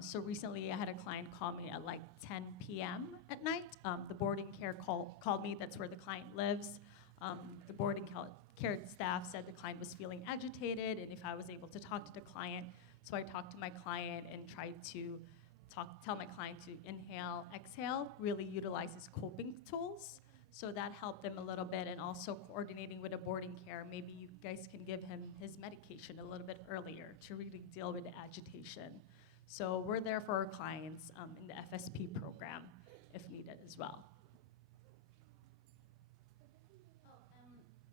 So recently I had a client call me at like 10 p.m. at night. The boarding care called me, that's where the client lives. The boarding care staff said the client was feeling agitated and if I was able to talk to the client. So I talked to my client and tried to tell my client to inhale, exhale, really utilize his coping tools. So that helped him a little bit, and also coordinating with a boarding care. Maybe you guys can give him his medication a little bit earlier to really deal with the agitation. So we're there for our clients in the FSP program if needed as well.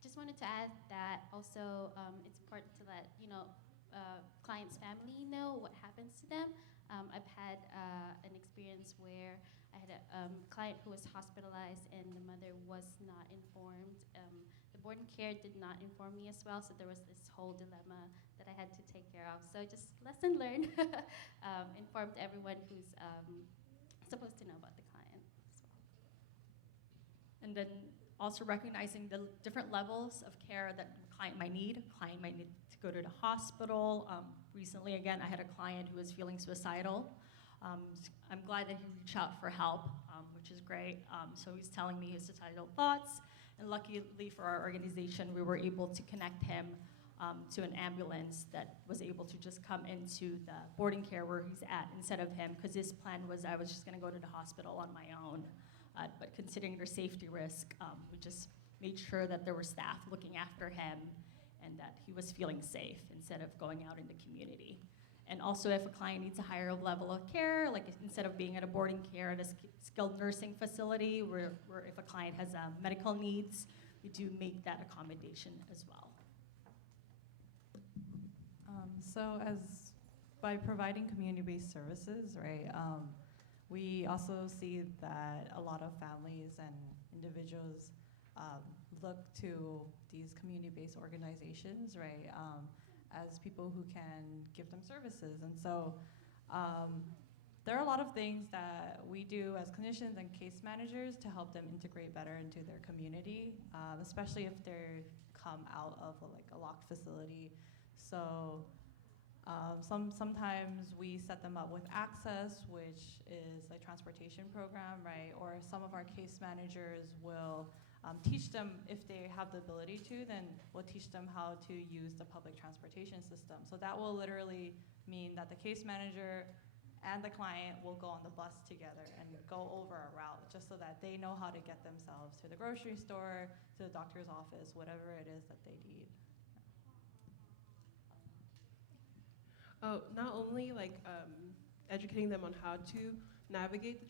Just wanted to add that also it's important to let client's family know what happens to them. I've had an experience where I had a client who was hospitalized and the mother was not informed. The boarding care did not inform me as well, so there was this whole dilemma that I had to take care of. So just lesson learned, informed everyone who's supposed to know about the client as well. And then also recognizing the different levels of care that the client might need. A client might need to go to the hospital. Recently, again, I had a client who was feeling suicidal. I'm glad that he reached out for help, which is great. So he's telling me his suicidal thoughts, and luckily for our organization, we were able to connect him to an ambulance that was able to just come into the boarding care where he's at instead of him, because his plan was I was just gonna go to the hospital on my own. But considering their safety risk, we just made sure that there were staff looking after him and that he was feeling safe instead of going out in the community. And also if a client needs a higher level of care, like instead of being at a boarding care at a skilled nursing facility, where if a client has medical needs, we do make that accommodation as well. So by providing community-based services, right, we also see that a lot of families and individuals look to these community-based organizations, right, as people who can give them services. And so there are a lot of things that we do as clinicians and case managers to help them integrate better into their community, especially if they're come out of a locked facility. So sometimes we set them up with access, which is a transportation program, right? Or some of our case managers will teach them, if they have the ability to, then we'll teach them how to use the public transportation system. So that will literally mean that the case manager and the client will go on the bus together and go over a route just so that they know how to get themselves to the grocery store, to the doctor's office, whatever it is that they need. Not only educating them on how to navigate the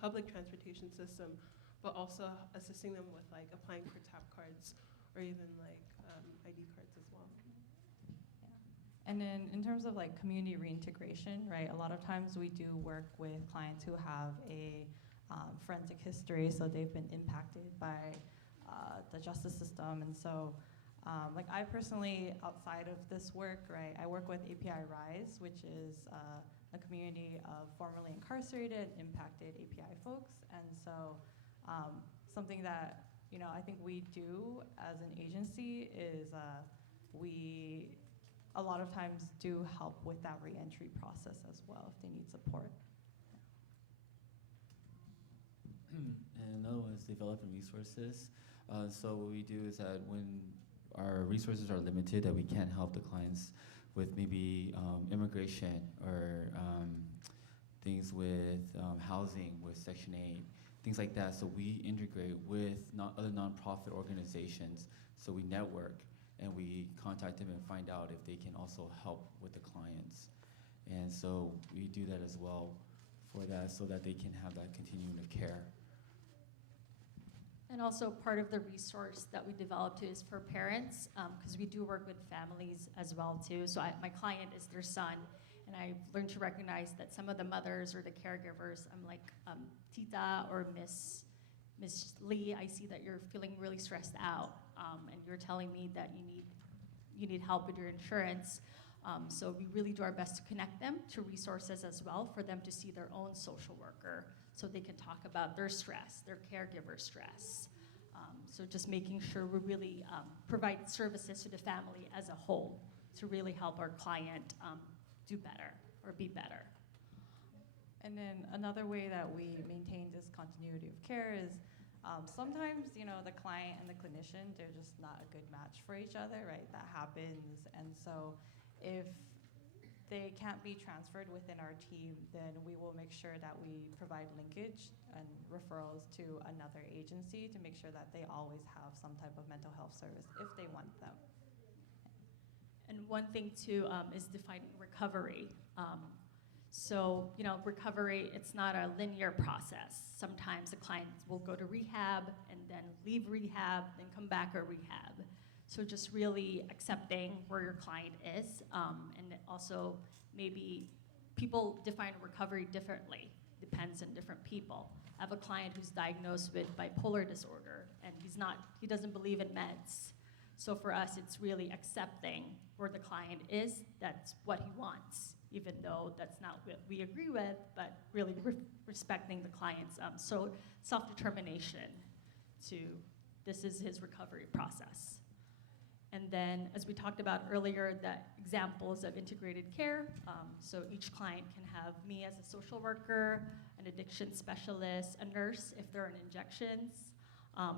public transportation system, but also assisting them with applying for TAP cards or even ID cards as well. Yeah. And then in terms of community reintegration, right? A lot of times we do work with clients who have a forensic history, so they've been impacted by the justice system, and so. I personally, outside of this work, right, I work with API Rise, which is a community of formerly incarcerated, impacted API folks, and so something that I think we do as an agency is we a lot of times do help with that reentry process as well if they need support. And another one is developing resources. So what we do is that when our resources are limited, that we can't help the clients with maybe immigration or things with housing, with Section 8, things like that. So we integrate with other nonprofit organizations. So we network and we contact them and find out if they can also help with the clients. And so we do that as well for that so that they can have that continuum of care. And also part of the resource that we developed is for parents, because we do work with families as well too. So my client is their son, and I've learned to recognize that some of the mothers or the caregivers, I'm like, Tita or Miss Lee, I see that you're feeling really stressed out, and you're telling me that you need help with your insurance. So we really do our best to connect them to resources as well for them to see their own social worker so they can talk about their stress, their caregiver stress. So just making sure we really provide services to the family as a whole to really help our client do better or be better. And then another way that we maintain this continuity of care is sometimes, the client and the clinician, they're just not a good match for each other, right? That happens. And so if they can't be transferred within our team, then we will make sure that we provide linkage and referrals to another agency to make sure that they always have some type of mental health service if they want them. And one thing too is defining recovery. So, recovery, it's not a linear process. Sometimes the client will go to rehab and then leave rehab, then come back or rehab. So just really accepting where your client is, and also maybe people define recovery differently, depends on different people. I have a client who's diagnosed with bipolar disorder, and he doesn't believe in meds. So for us, it's really accepting where the client is, that's what he wants, even though that's not what we agree with, but really respecting the client's so self-determination to this is his recovery process. And then, as we talked about earlier, that examples of integrated care. So each client can have me as a social worker, an addiction specialist, a nurse if there are injections.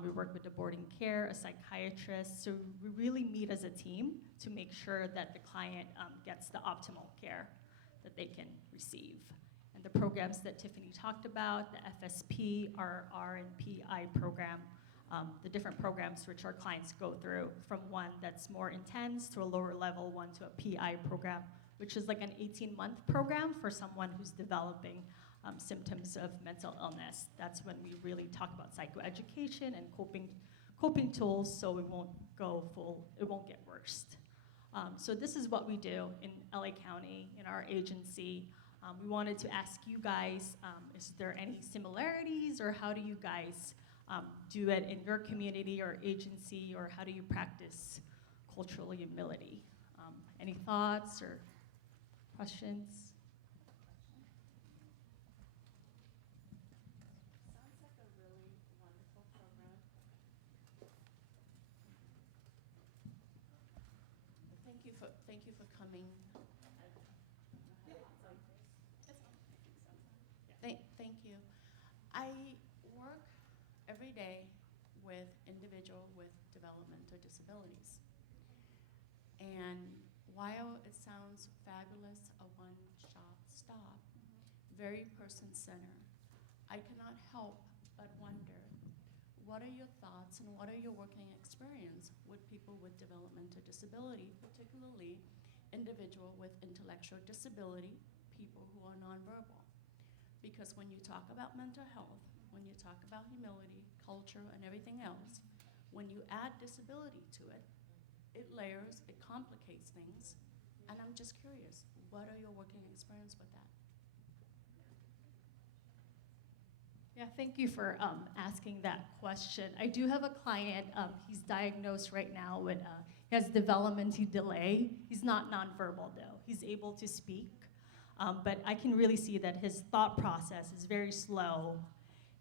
We work with the boarding care, a psychiatrist. So we really meet as a team to make sure that the client gets the optimal care that they can receive. And the programs that Tiffany talked about, the FSP, our R&PI program, the different programs which our clients go through, from one that's more intense to a lower level one to a PI program, which is like an 18-month program for someone who's developing symptoms of mental illness. That's when we really talk about psychoeducation and coping tools, so it won't get worse. So this is what we do in LA County, in our agency. We wanted to ask you guys, is there any similarities, or how do you guys do it in your community or agency, or how do you practice cultural humility? Any thoughts or questions? Sounds like a really wonderful program. coming. Thank you. I work every day with individuals with developmental disabilities. And while it sounds fabulous, a one-stop stop, very person-centered, I cannot help but wonder, what are your thoughts and what are your working experience with people with developmental disability, particularly individual with intellectual disability, people who are nonverbal? Because when you talk about mental health, when you talk about humility, culture, and everything else, when you add disability to it, it layers, it complicates things. And I'm just curious, what are your working experience with that? Yeah, thank you for asking that question. I do have a client, he's diagnosed right now with, he has developmental delay. He's not nonverbal though, he's able to speak. But I can really see that his thought process is very slow.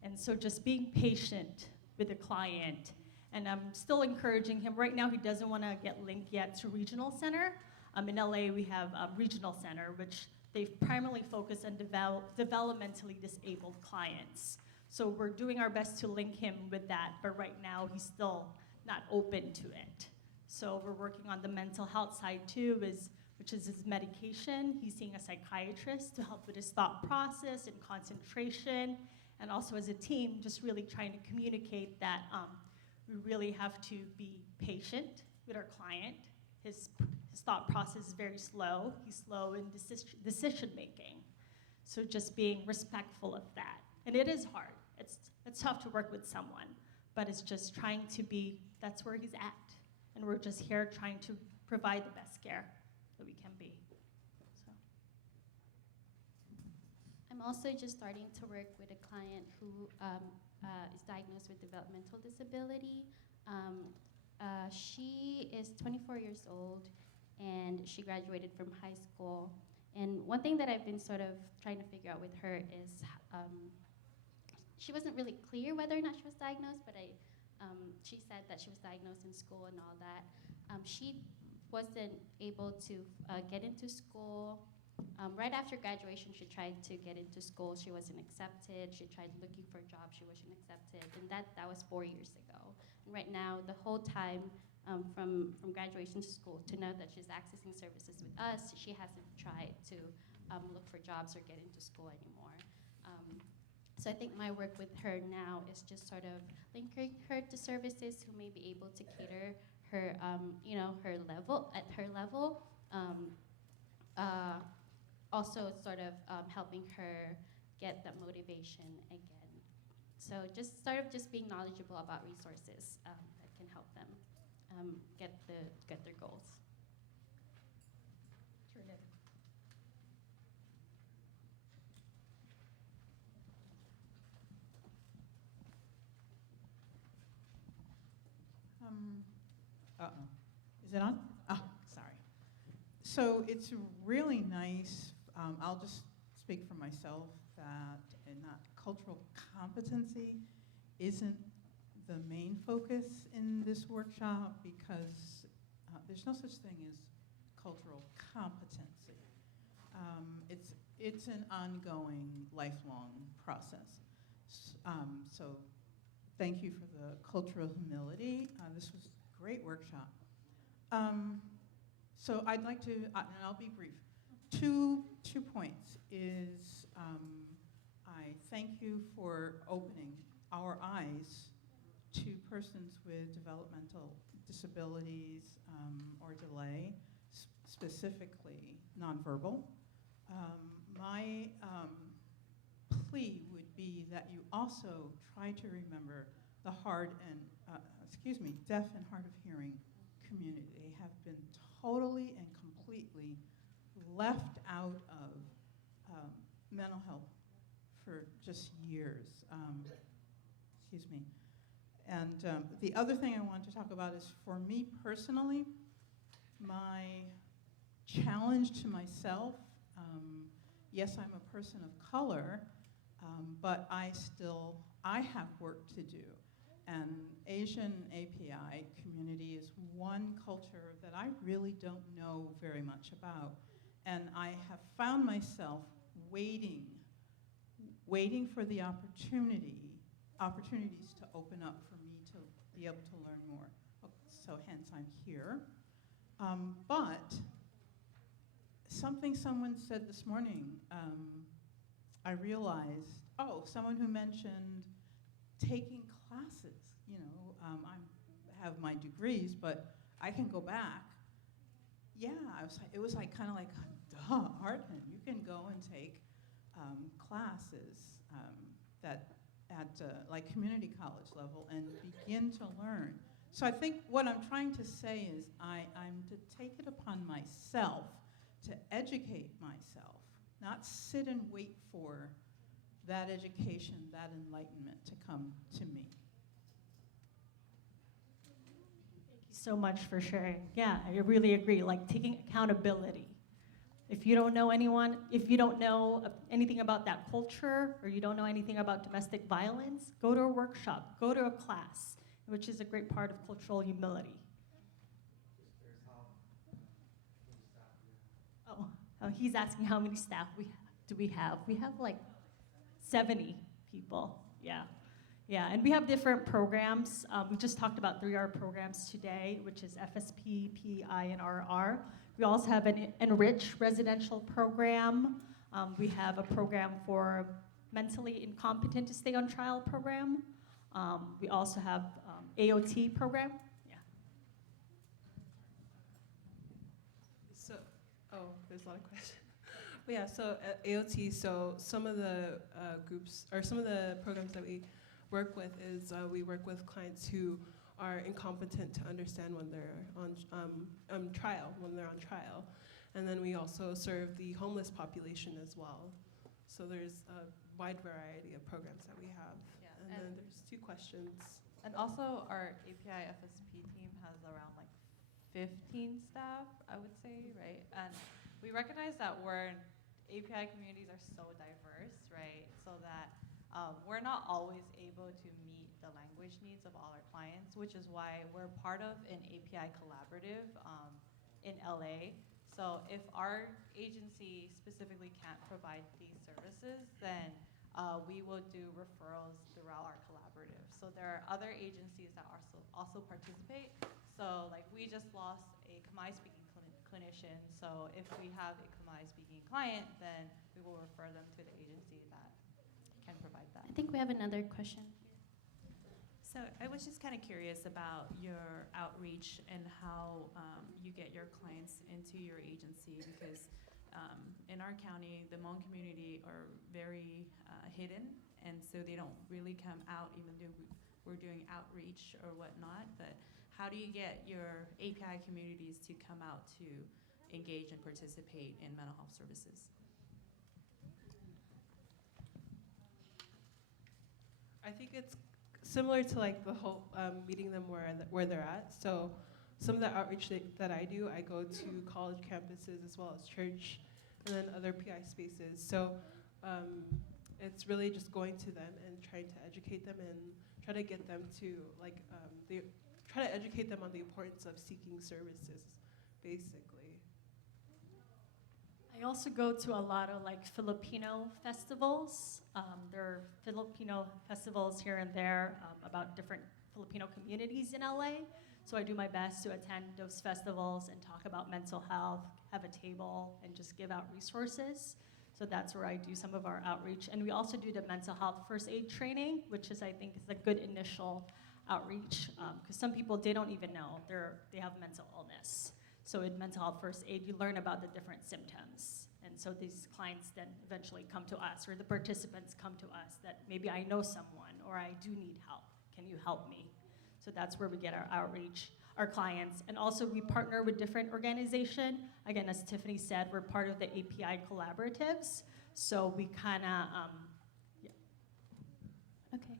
And so just being patient with the client, and I'm still encouraging him. Right now he doesn't want to get linked yet to regional center. In LA we have regional center, which they primarily focus on developmentally disabled clients. So we're doing our best to link him with that, but right now he's still not open to it. So we're working on the mental health side too, which is his medication. He's seeing a psychiatrist to help with his thought process and concentration. And also as a team, just really trying to communicate that we really have to be patient with our client. His thought process is very slow. He's slow in decision making. So just being respectful of that. And it is hard. It's tough to work with someone, but it's just trying to be, that's where he's at. And we're just here trying to provide the best care that we can be. So. I'm also just starting to work with a client who is diagnosed with developmental disability. She is 24 years old, and she graduated from high school. And one thing that I've been sort of trying to figure out with her is she wasn't really clear whether or not she was diagnosed, but she said that she was diagnosed in school and all that. She wasn't able to get into school. Right after graduation, she tried to get into school. She wasn't accepted. She tried looking for a job. She wasn't accepted. And that was 4 years ago. And right now, the whole time from graduation to school to know that she's accessing services with us, she hasn't tried to look for jobs or get into school anymore. So I think my work with her now is just sort of linking her to services who may be able to cater her, her level. Also sort of helping her get that motivation again. So just sort of just being knowledgeable about resources that can help them get their goals. Is it on? Oh, sorry. So it's really nice. I'll just speak for myself that cultural competency isn't the main focus in this workshop because there's no such thing as cultural competency. It's an ongoing, lifelong process. So thank you for the cultural humility. This was a great workshop. So I'd like to, and I'll be brief. Two points is I thank you for opening our eyes to persons with developmental disabilities or delay, specifically nonverbal. My plea would be that you also try to remember the deaf and hard of hearing community. They have been totally and completely left out of mental health for just years. And the other thing I want to talk about is, for me personally, my challenge to myself, yes, I'm a person of color, but I have work to do. And Asian API community is one culture that I really don't know very much about. And I have found myself waiting for the opportunities to open up for me to be able to learn more. So hence I'm here. But something someone said this morning, I realized, someone who mentioned taking classes. I have my degrees, but I can go back. Yeah, it was like kind of like, duh, Hartman, you can go and take classes that at like community college level and begin to learn. So I think what I'm trying to say is I'm to take it upon myself to educate myself, not sit and wait for that education, that enlightenment to come to me. Thank you so much for sharing. Yeah, I really agree, like taking accountability. If you don't know anything about that culture, or you don't know anything about domestic violence, go to a workshop, go to a class, which is a great part of cultural humility. He's asking how many staff do we have? We have like 70 people, yeah. Yeah, and we have different programs. We just talked about 3R programs today, which is FSP, PI, and RR. We also have an Enrich residential program. We have a program for mentally incompetent to stay on trial program. We also have AOT program. Yeah. So, there's a lot of questions. But yeah, so at AOT, so some of the groups, or some of the programs that we work with is we work with clients who are incompetent to understand when they're on trial, And then we also serve the homeless population as well. So there's a wide variety of programs that we have. Yeah, and then there's 2 questions. And also our API FSP team has around like 15 staff, I would say, right? And we recognize that API communities are so diverse, right? So that we're not always able to meet the language needs of all our clients, which is why we're part of an API collaborative in LA. So if our agency specifically can't provide these services, then we will do referrals throughout our collaborative. So there are other agencies that also participate. So like we just lost a Khmer speaking clinician. So if we have a Khmer speaking client, then we will refer them to the agency that can provide that. I think we have another question. So I was just kind of curious about your outreach and how you get your clients into your agency, because in our county, the Hmong community are very hidden, and so they don't really come out even though we're doing outreach or whatnot. But how do you get your API communities to come out to engage and participate in mental health services? I think it's similar to like the whole meeting them where they're at. So some of the outreach that I do, I go to college campuses as well as church, and then other PI spaces. So it's really just going to them and trying to educate them and try to get them to try to educate them on the importance of seeking services, basically. I also go to a lot of like Filipino festivals. There are Filipino festivals here and there about different Filipino communities in LA. So I do my best to attend those festivals and talk about mental health, have a table, and just give out resources. So that's where I do some of our outreach. And we also do the mental health first aid training, which is, I think, is a good initial outreach, because some people, they don't even know they have mental illness. So in mental health first aid, you learn about the different symptoms. And so these clients then eventually come to us, or the participants come to us that maybe I know someone, or I do need help. Can you help me? So that's where we get our outreach, our clients. And also we partner with different organizations. Again, as Tiffany said, we're part of the API collaboratives. So we kind of, yeah. Okay,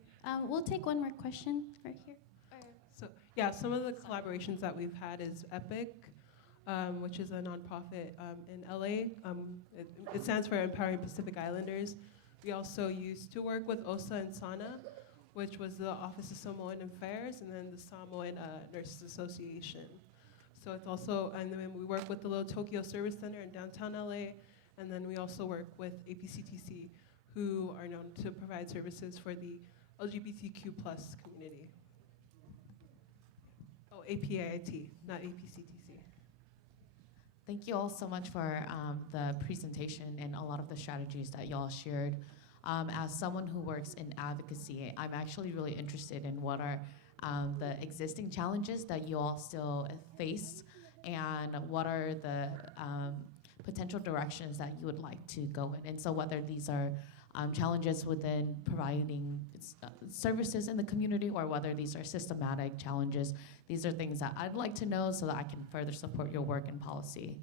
we'll take one more question right here. So yeah, some of the collaborations that we've had is EPIC, which is a nonprofit in LA. It stands for Empowering Pacific Islanders. We also used to work with OSA and SANA, which was the Office of Samoan Affairs, and then the Samoan Nurses Association. So it's also, and then we work with the Little Tokyo Service Center in downtown LA, and then we also work with APCTC, who are known to provide services for the LGBTQ plus community. Oh, APAIT, not APCTC. Thank you all so much for the presentation and a lot of the strategies that y'all shared. As someone who works in advocacy, I'm actually really interested in what are the existing challenges that you all still face, and what are the potential directions that you would like to go in. And so whether these are challenges within providing services in the community, or whether these are systematic challenges, these are things that I'd like to know so that I can further support your work and policy.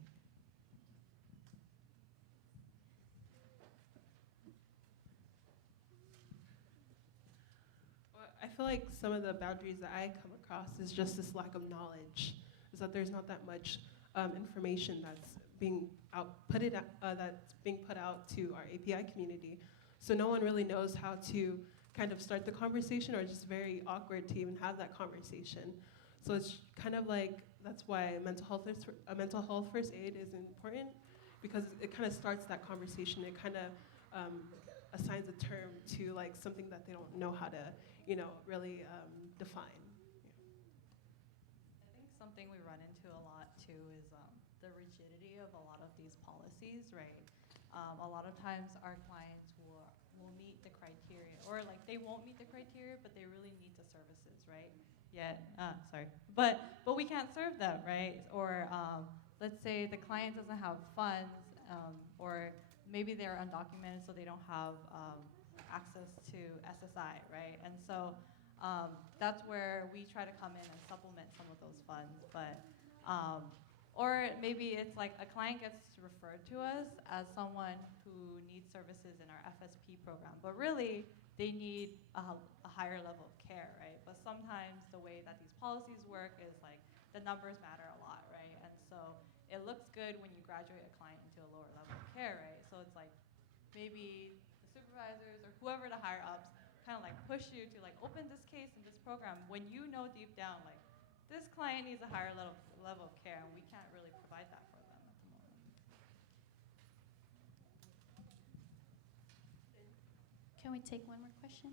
Well, I feel like some of the boundaries that I come across is just this lack of knowledge, is that there's not that much information that's being that's being put out to our API community. So no one really knows how to kind of start the conversation, or it's just very awkward to even have that conversation. So it's kind of like, that's why mental health first aid is important, because it kind of starts that conversation. It kind of assigns a term to like something that they don't know how to, really define. I think something we run into a lot too is the rigidity of a lot of these policies, right? A lot of times our clients will meet the criteria, or like they won't meet the criteria, but they really need the services, right? Yet, but we can't serve them, right? Or let's say the client doesn't have funds, or maybe they're undocumented, so they don't have access to SSI, right? And so that's where we try to come in and supplement some of those funds. But or maybe it's like a client gets referred to us as someone who needs services in our FSP program, but really they need a higher level of care, right? But sometimes the way that these policies work is like the numbers matter a lot, right? And so it looks good when you graduate a client into a lower level of care, right? So it's like maybe the supervisors or whoever the higher ups kind of like push you to like open this case in this program when you know deep down like this client needs a higher level of care, and we can't really provide that for them at the moment. Can we take one more question?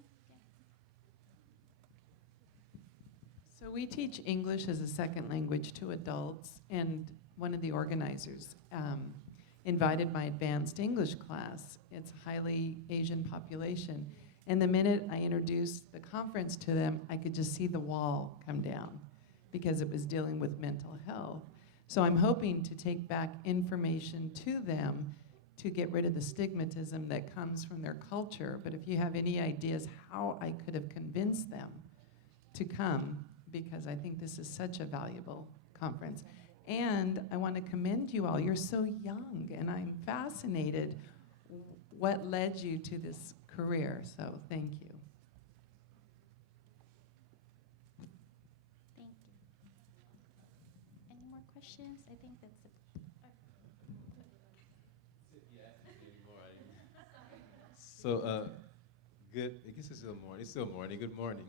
So we teach English as a second language to adults, and one of the organizers invited my advanced English class. It's a highly Asian population. And the minute I introduced the conference to them, I could just see the wall come down, because it was dealing with mental health. So I'm hoping to take back information to them to get rid of the stigmatism that comes from their culture. But if you have any ideas how I could have convinced them to come, because I think this is such a valuable conference. And I want to commend you all. You're so young, and I'm fascinated what led you to this career. So thank you. Thank you. Any more questions? I think that's it. So, good. I guess it's still morning. It's still morning. Good morning.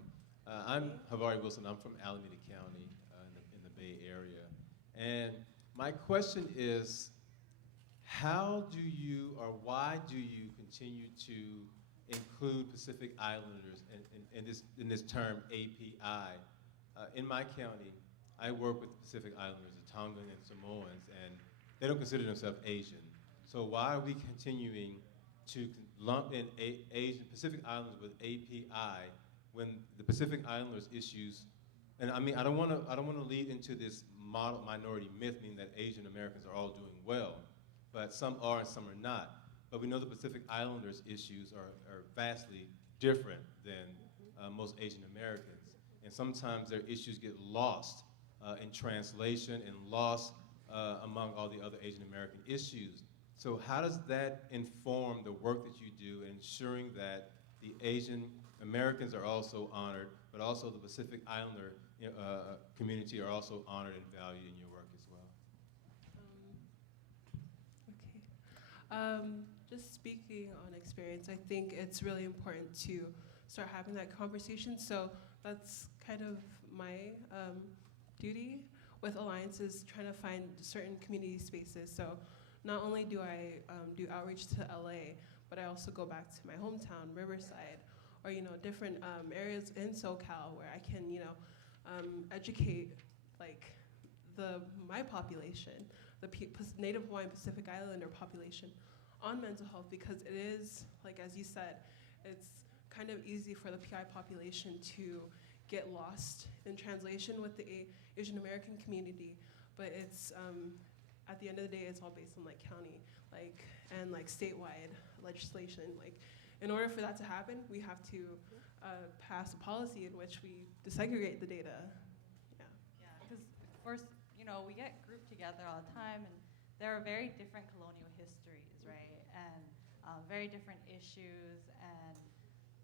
I'm Havari Wilson. I'm from Alameda County in the Bay Area. And my question is, how do you, or why do you continue to include Pacific Islanders in this term API? In my county, I work with Pacific Islanders, the Tongan and Samoans, and they don't consider themselves Asian. So why are we continuing to lump in Asian Pacific Islanders with API when the Pacific Islanders issues? And I mean, I don't want to lead into this model minority myth, meaning that Asian Americans are all doing well, but some are and some are not. But we know the Pacific Islanders issues are vastly different than most Asian Americans. And sometimes their issues get lost in translation and lost among all the other Asian American issues. So how does that inform the work that you do in ensuring that the Asian Americans are also honored, but also the Pacific Islander community are also honored and valued in your work as well? Just speaking on experience, I think it's really important to start having that conversation. So that's kind of my duty with Alliances, trying to find certain community spaces. So not only do I do outreach to LA, but I also go back to my hometown, Riverside, or different areas in SoCal where I can educate like my population, the Native Hawaiian Pacific Islander population, on mental health, because it is, like as you said, it's kind of easy for the PI population to get lost in translation with the Asian American community, but it's at the end of the day, it's all based on county and statewide legislation. In order for that to happen, we have to pass a policy in which we desegregate the data. Yeah, because first, we get grouped together all the time, and there are very different colonial histories, right? And very different issues, and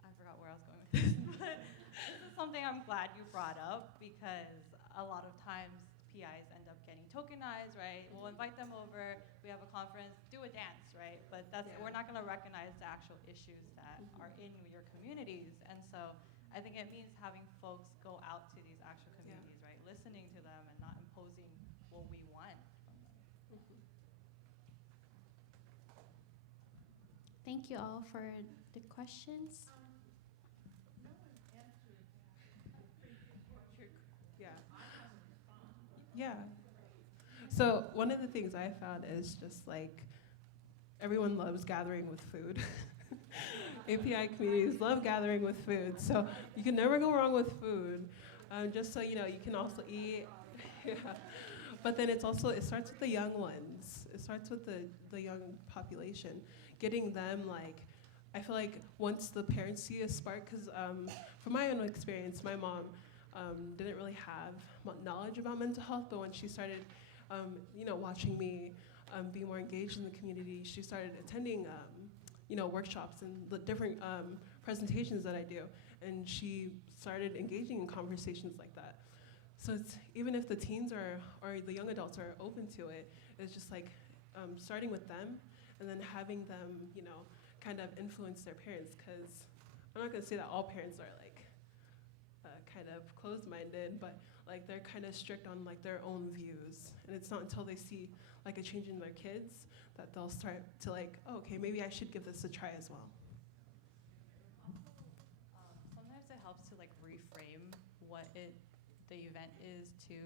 I forgot where I was going with this, but this is something I'm glad you brought up, because a lot of times PIs end up getting tokenized, right? We'll invite them over, we have a conference, do a dance, right? But we're not gonna recognize the actual issues that are in your communities. And so I think it means having folks go out to these actual communities, right? Listening to them and not imposing what we want from them. Thank you all for the questions. Yeah. So one of the things I found is just everyone loves gathering with food. API communities love gathering with food. So you can never go wrong with food. Just so you know, you can also eat. Yeah. But then it starts with the young ones. It starts with the young population. Getting them I feel like once the parents see a spark, because from my own experience, my mom didn't really have knowledge about mental health, but when she started, watching me be more engaged in the community, she started attending, workshops and the different presentations that I do, and she started engaging in conversations like that. So it's, even if the teens or the young adults are open to it, it's just starting with them, and then having them, kind of influence their parents, because I'm not gonna say that all parents are kind of closed-minded, but they're kind of strict on their own views, and it's not until they see a change in their kids that they'll start to oh, okay, maybe I should give this a try as well. Sometimes it helps to reframe what the event is too.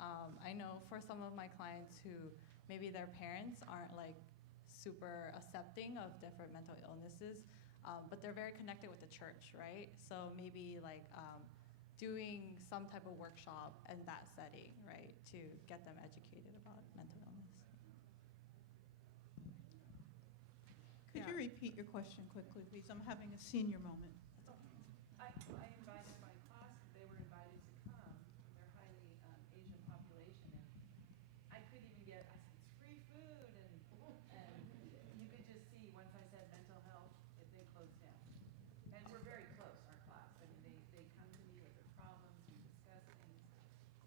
I know for some of my clients who maybe their parents aren't super accepting of different mental illnesses, but they're very connected with the church, right? So maybe doing some type of workshop in that setting, right, to get them educated about mental illness. Could you repeat your question quickly, please? I'm having a senior moment. I invited my class, they were invited to come. They're highly Asian population, and I couldn't even I said, it's free food, and you could just see once I said mental health, they closed down. And we're very close, our class. I mean, they come to me with their problems, we discuss things,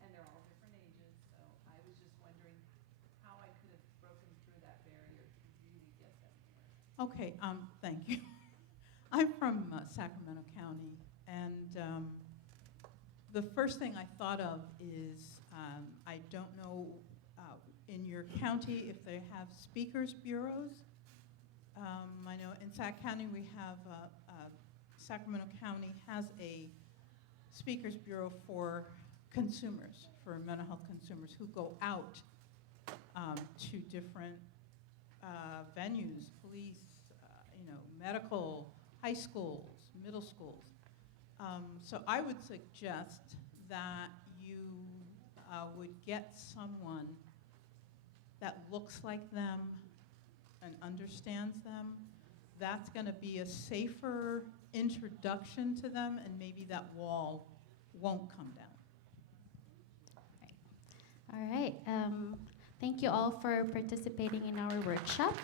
and they're all different ages, so I was just wondering how I could have broken through that barrier to really get them here. Okay, thank you. I'm from Sacramento County, and the first thing I thought of is I don't know in your county if they have speakers bureaus. I know in Sac County we have, Sacramento County has a speakers bureau for consumers, for mental health consumers who go out to different venues, police, medical, high schools, middle schools. So I would suggest that you would get someone that looks like them and understands them. That's going to be a safer introduction to them, and maybe that wall won't come down. All right. Thank you all for participating in our workshop.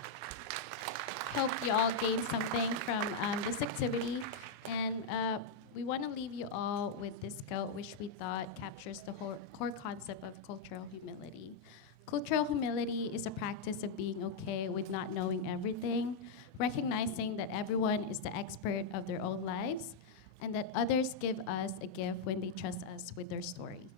Hope you all gained something from this activity. And we want to leave you all with this quote, which we thought captures the core concept of cultural humility. Cultural humility is a practice of being okay with not knowing everything, recognizing that everyone is the expert of their own lives, and that others give us a gift when they trust us with their story.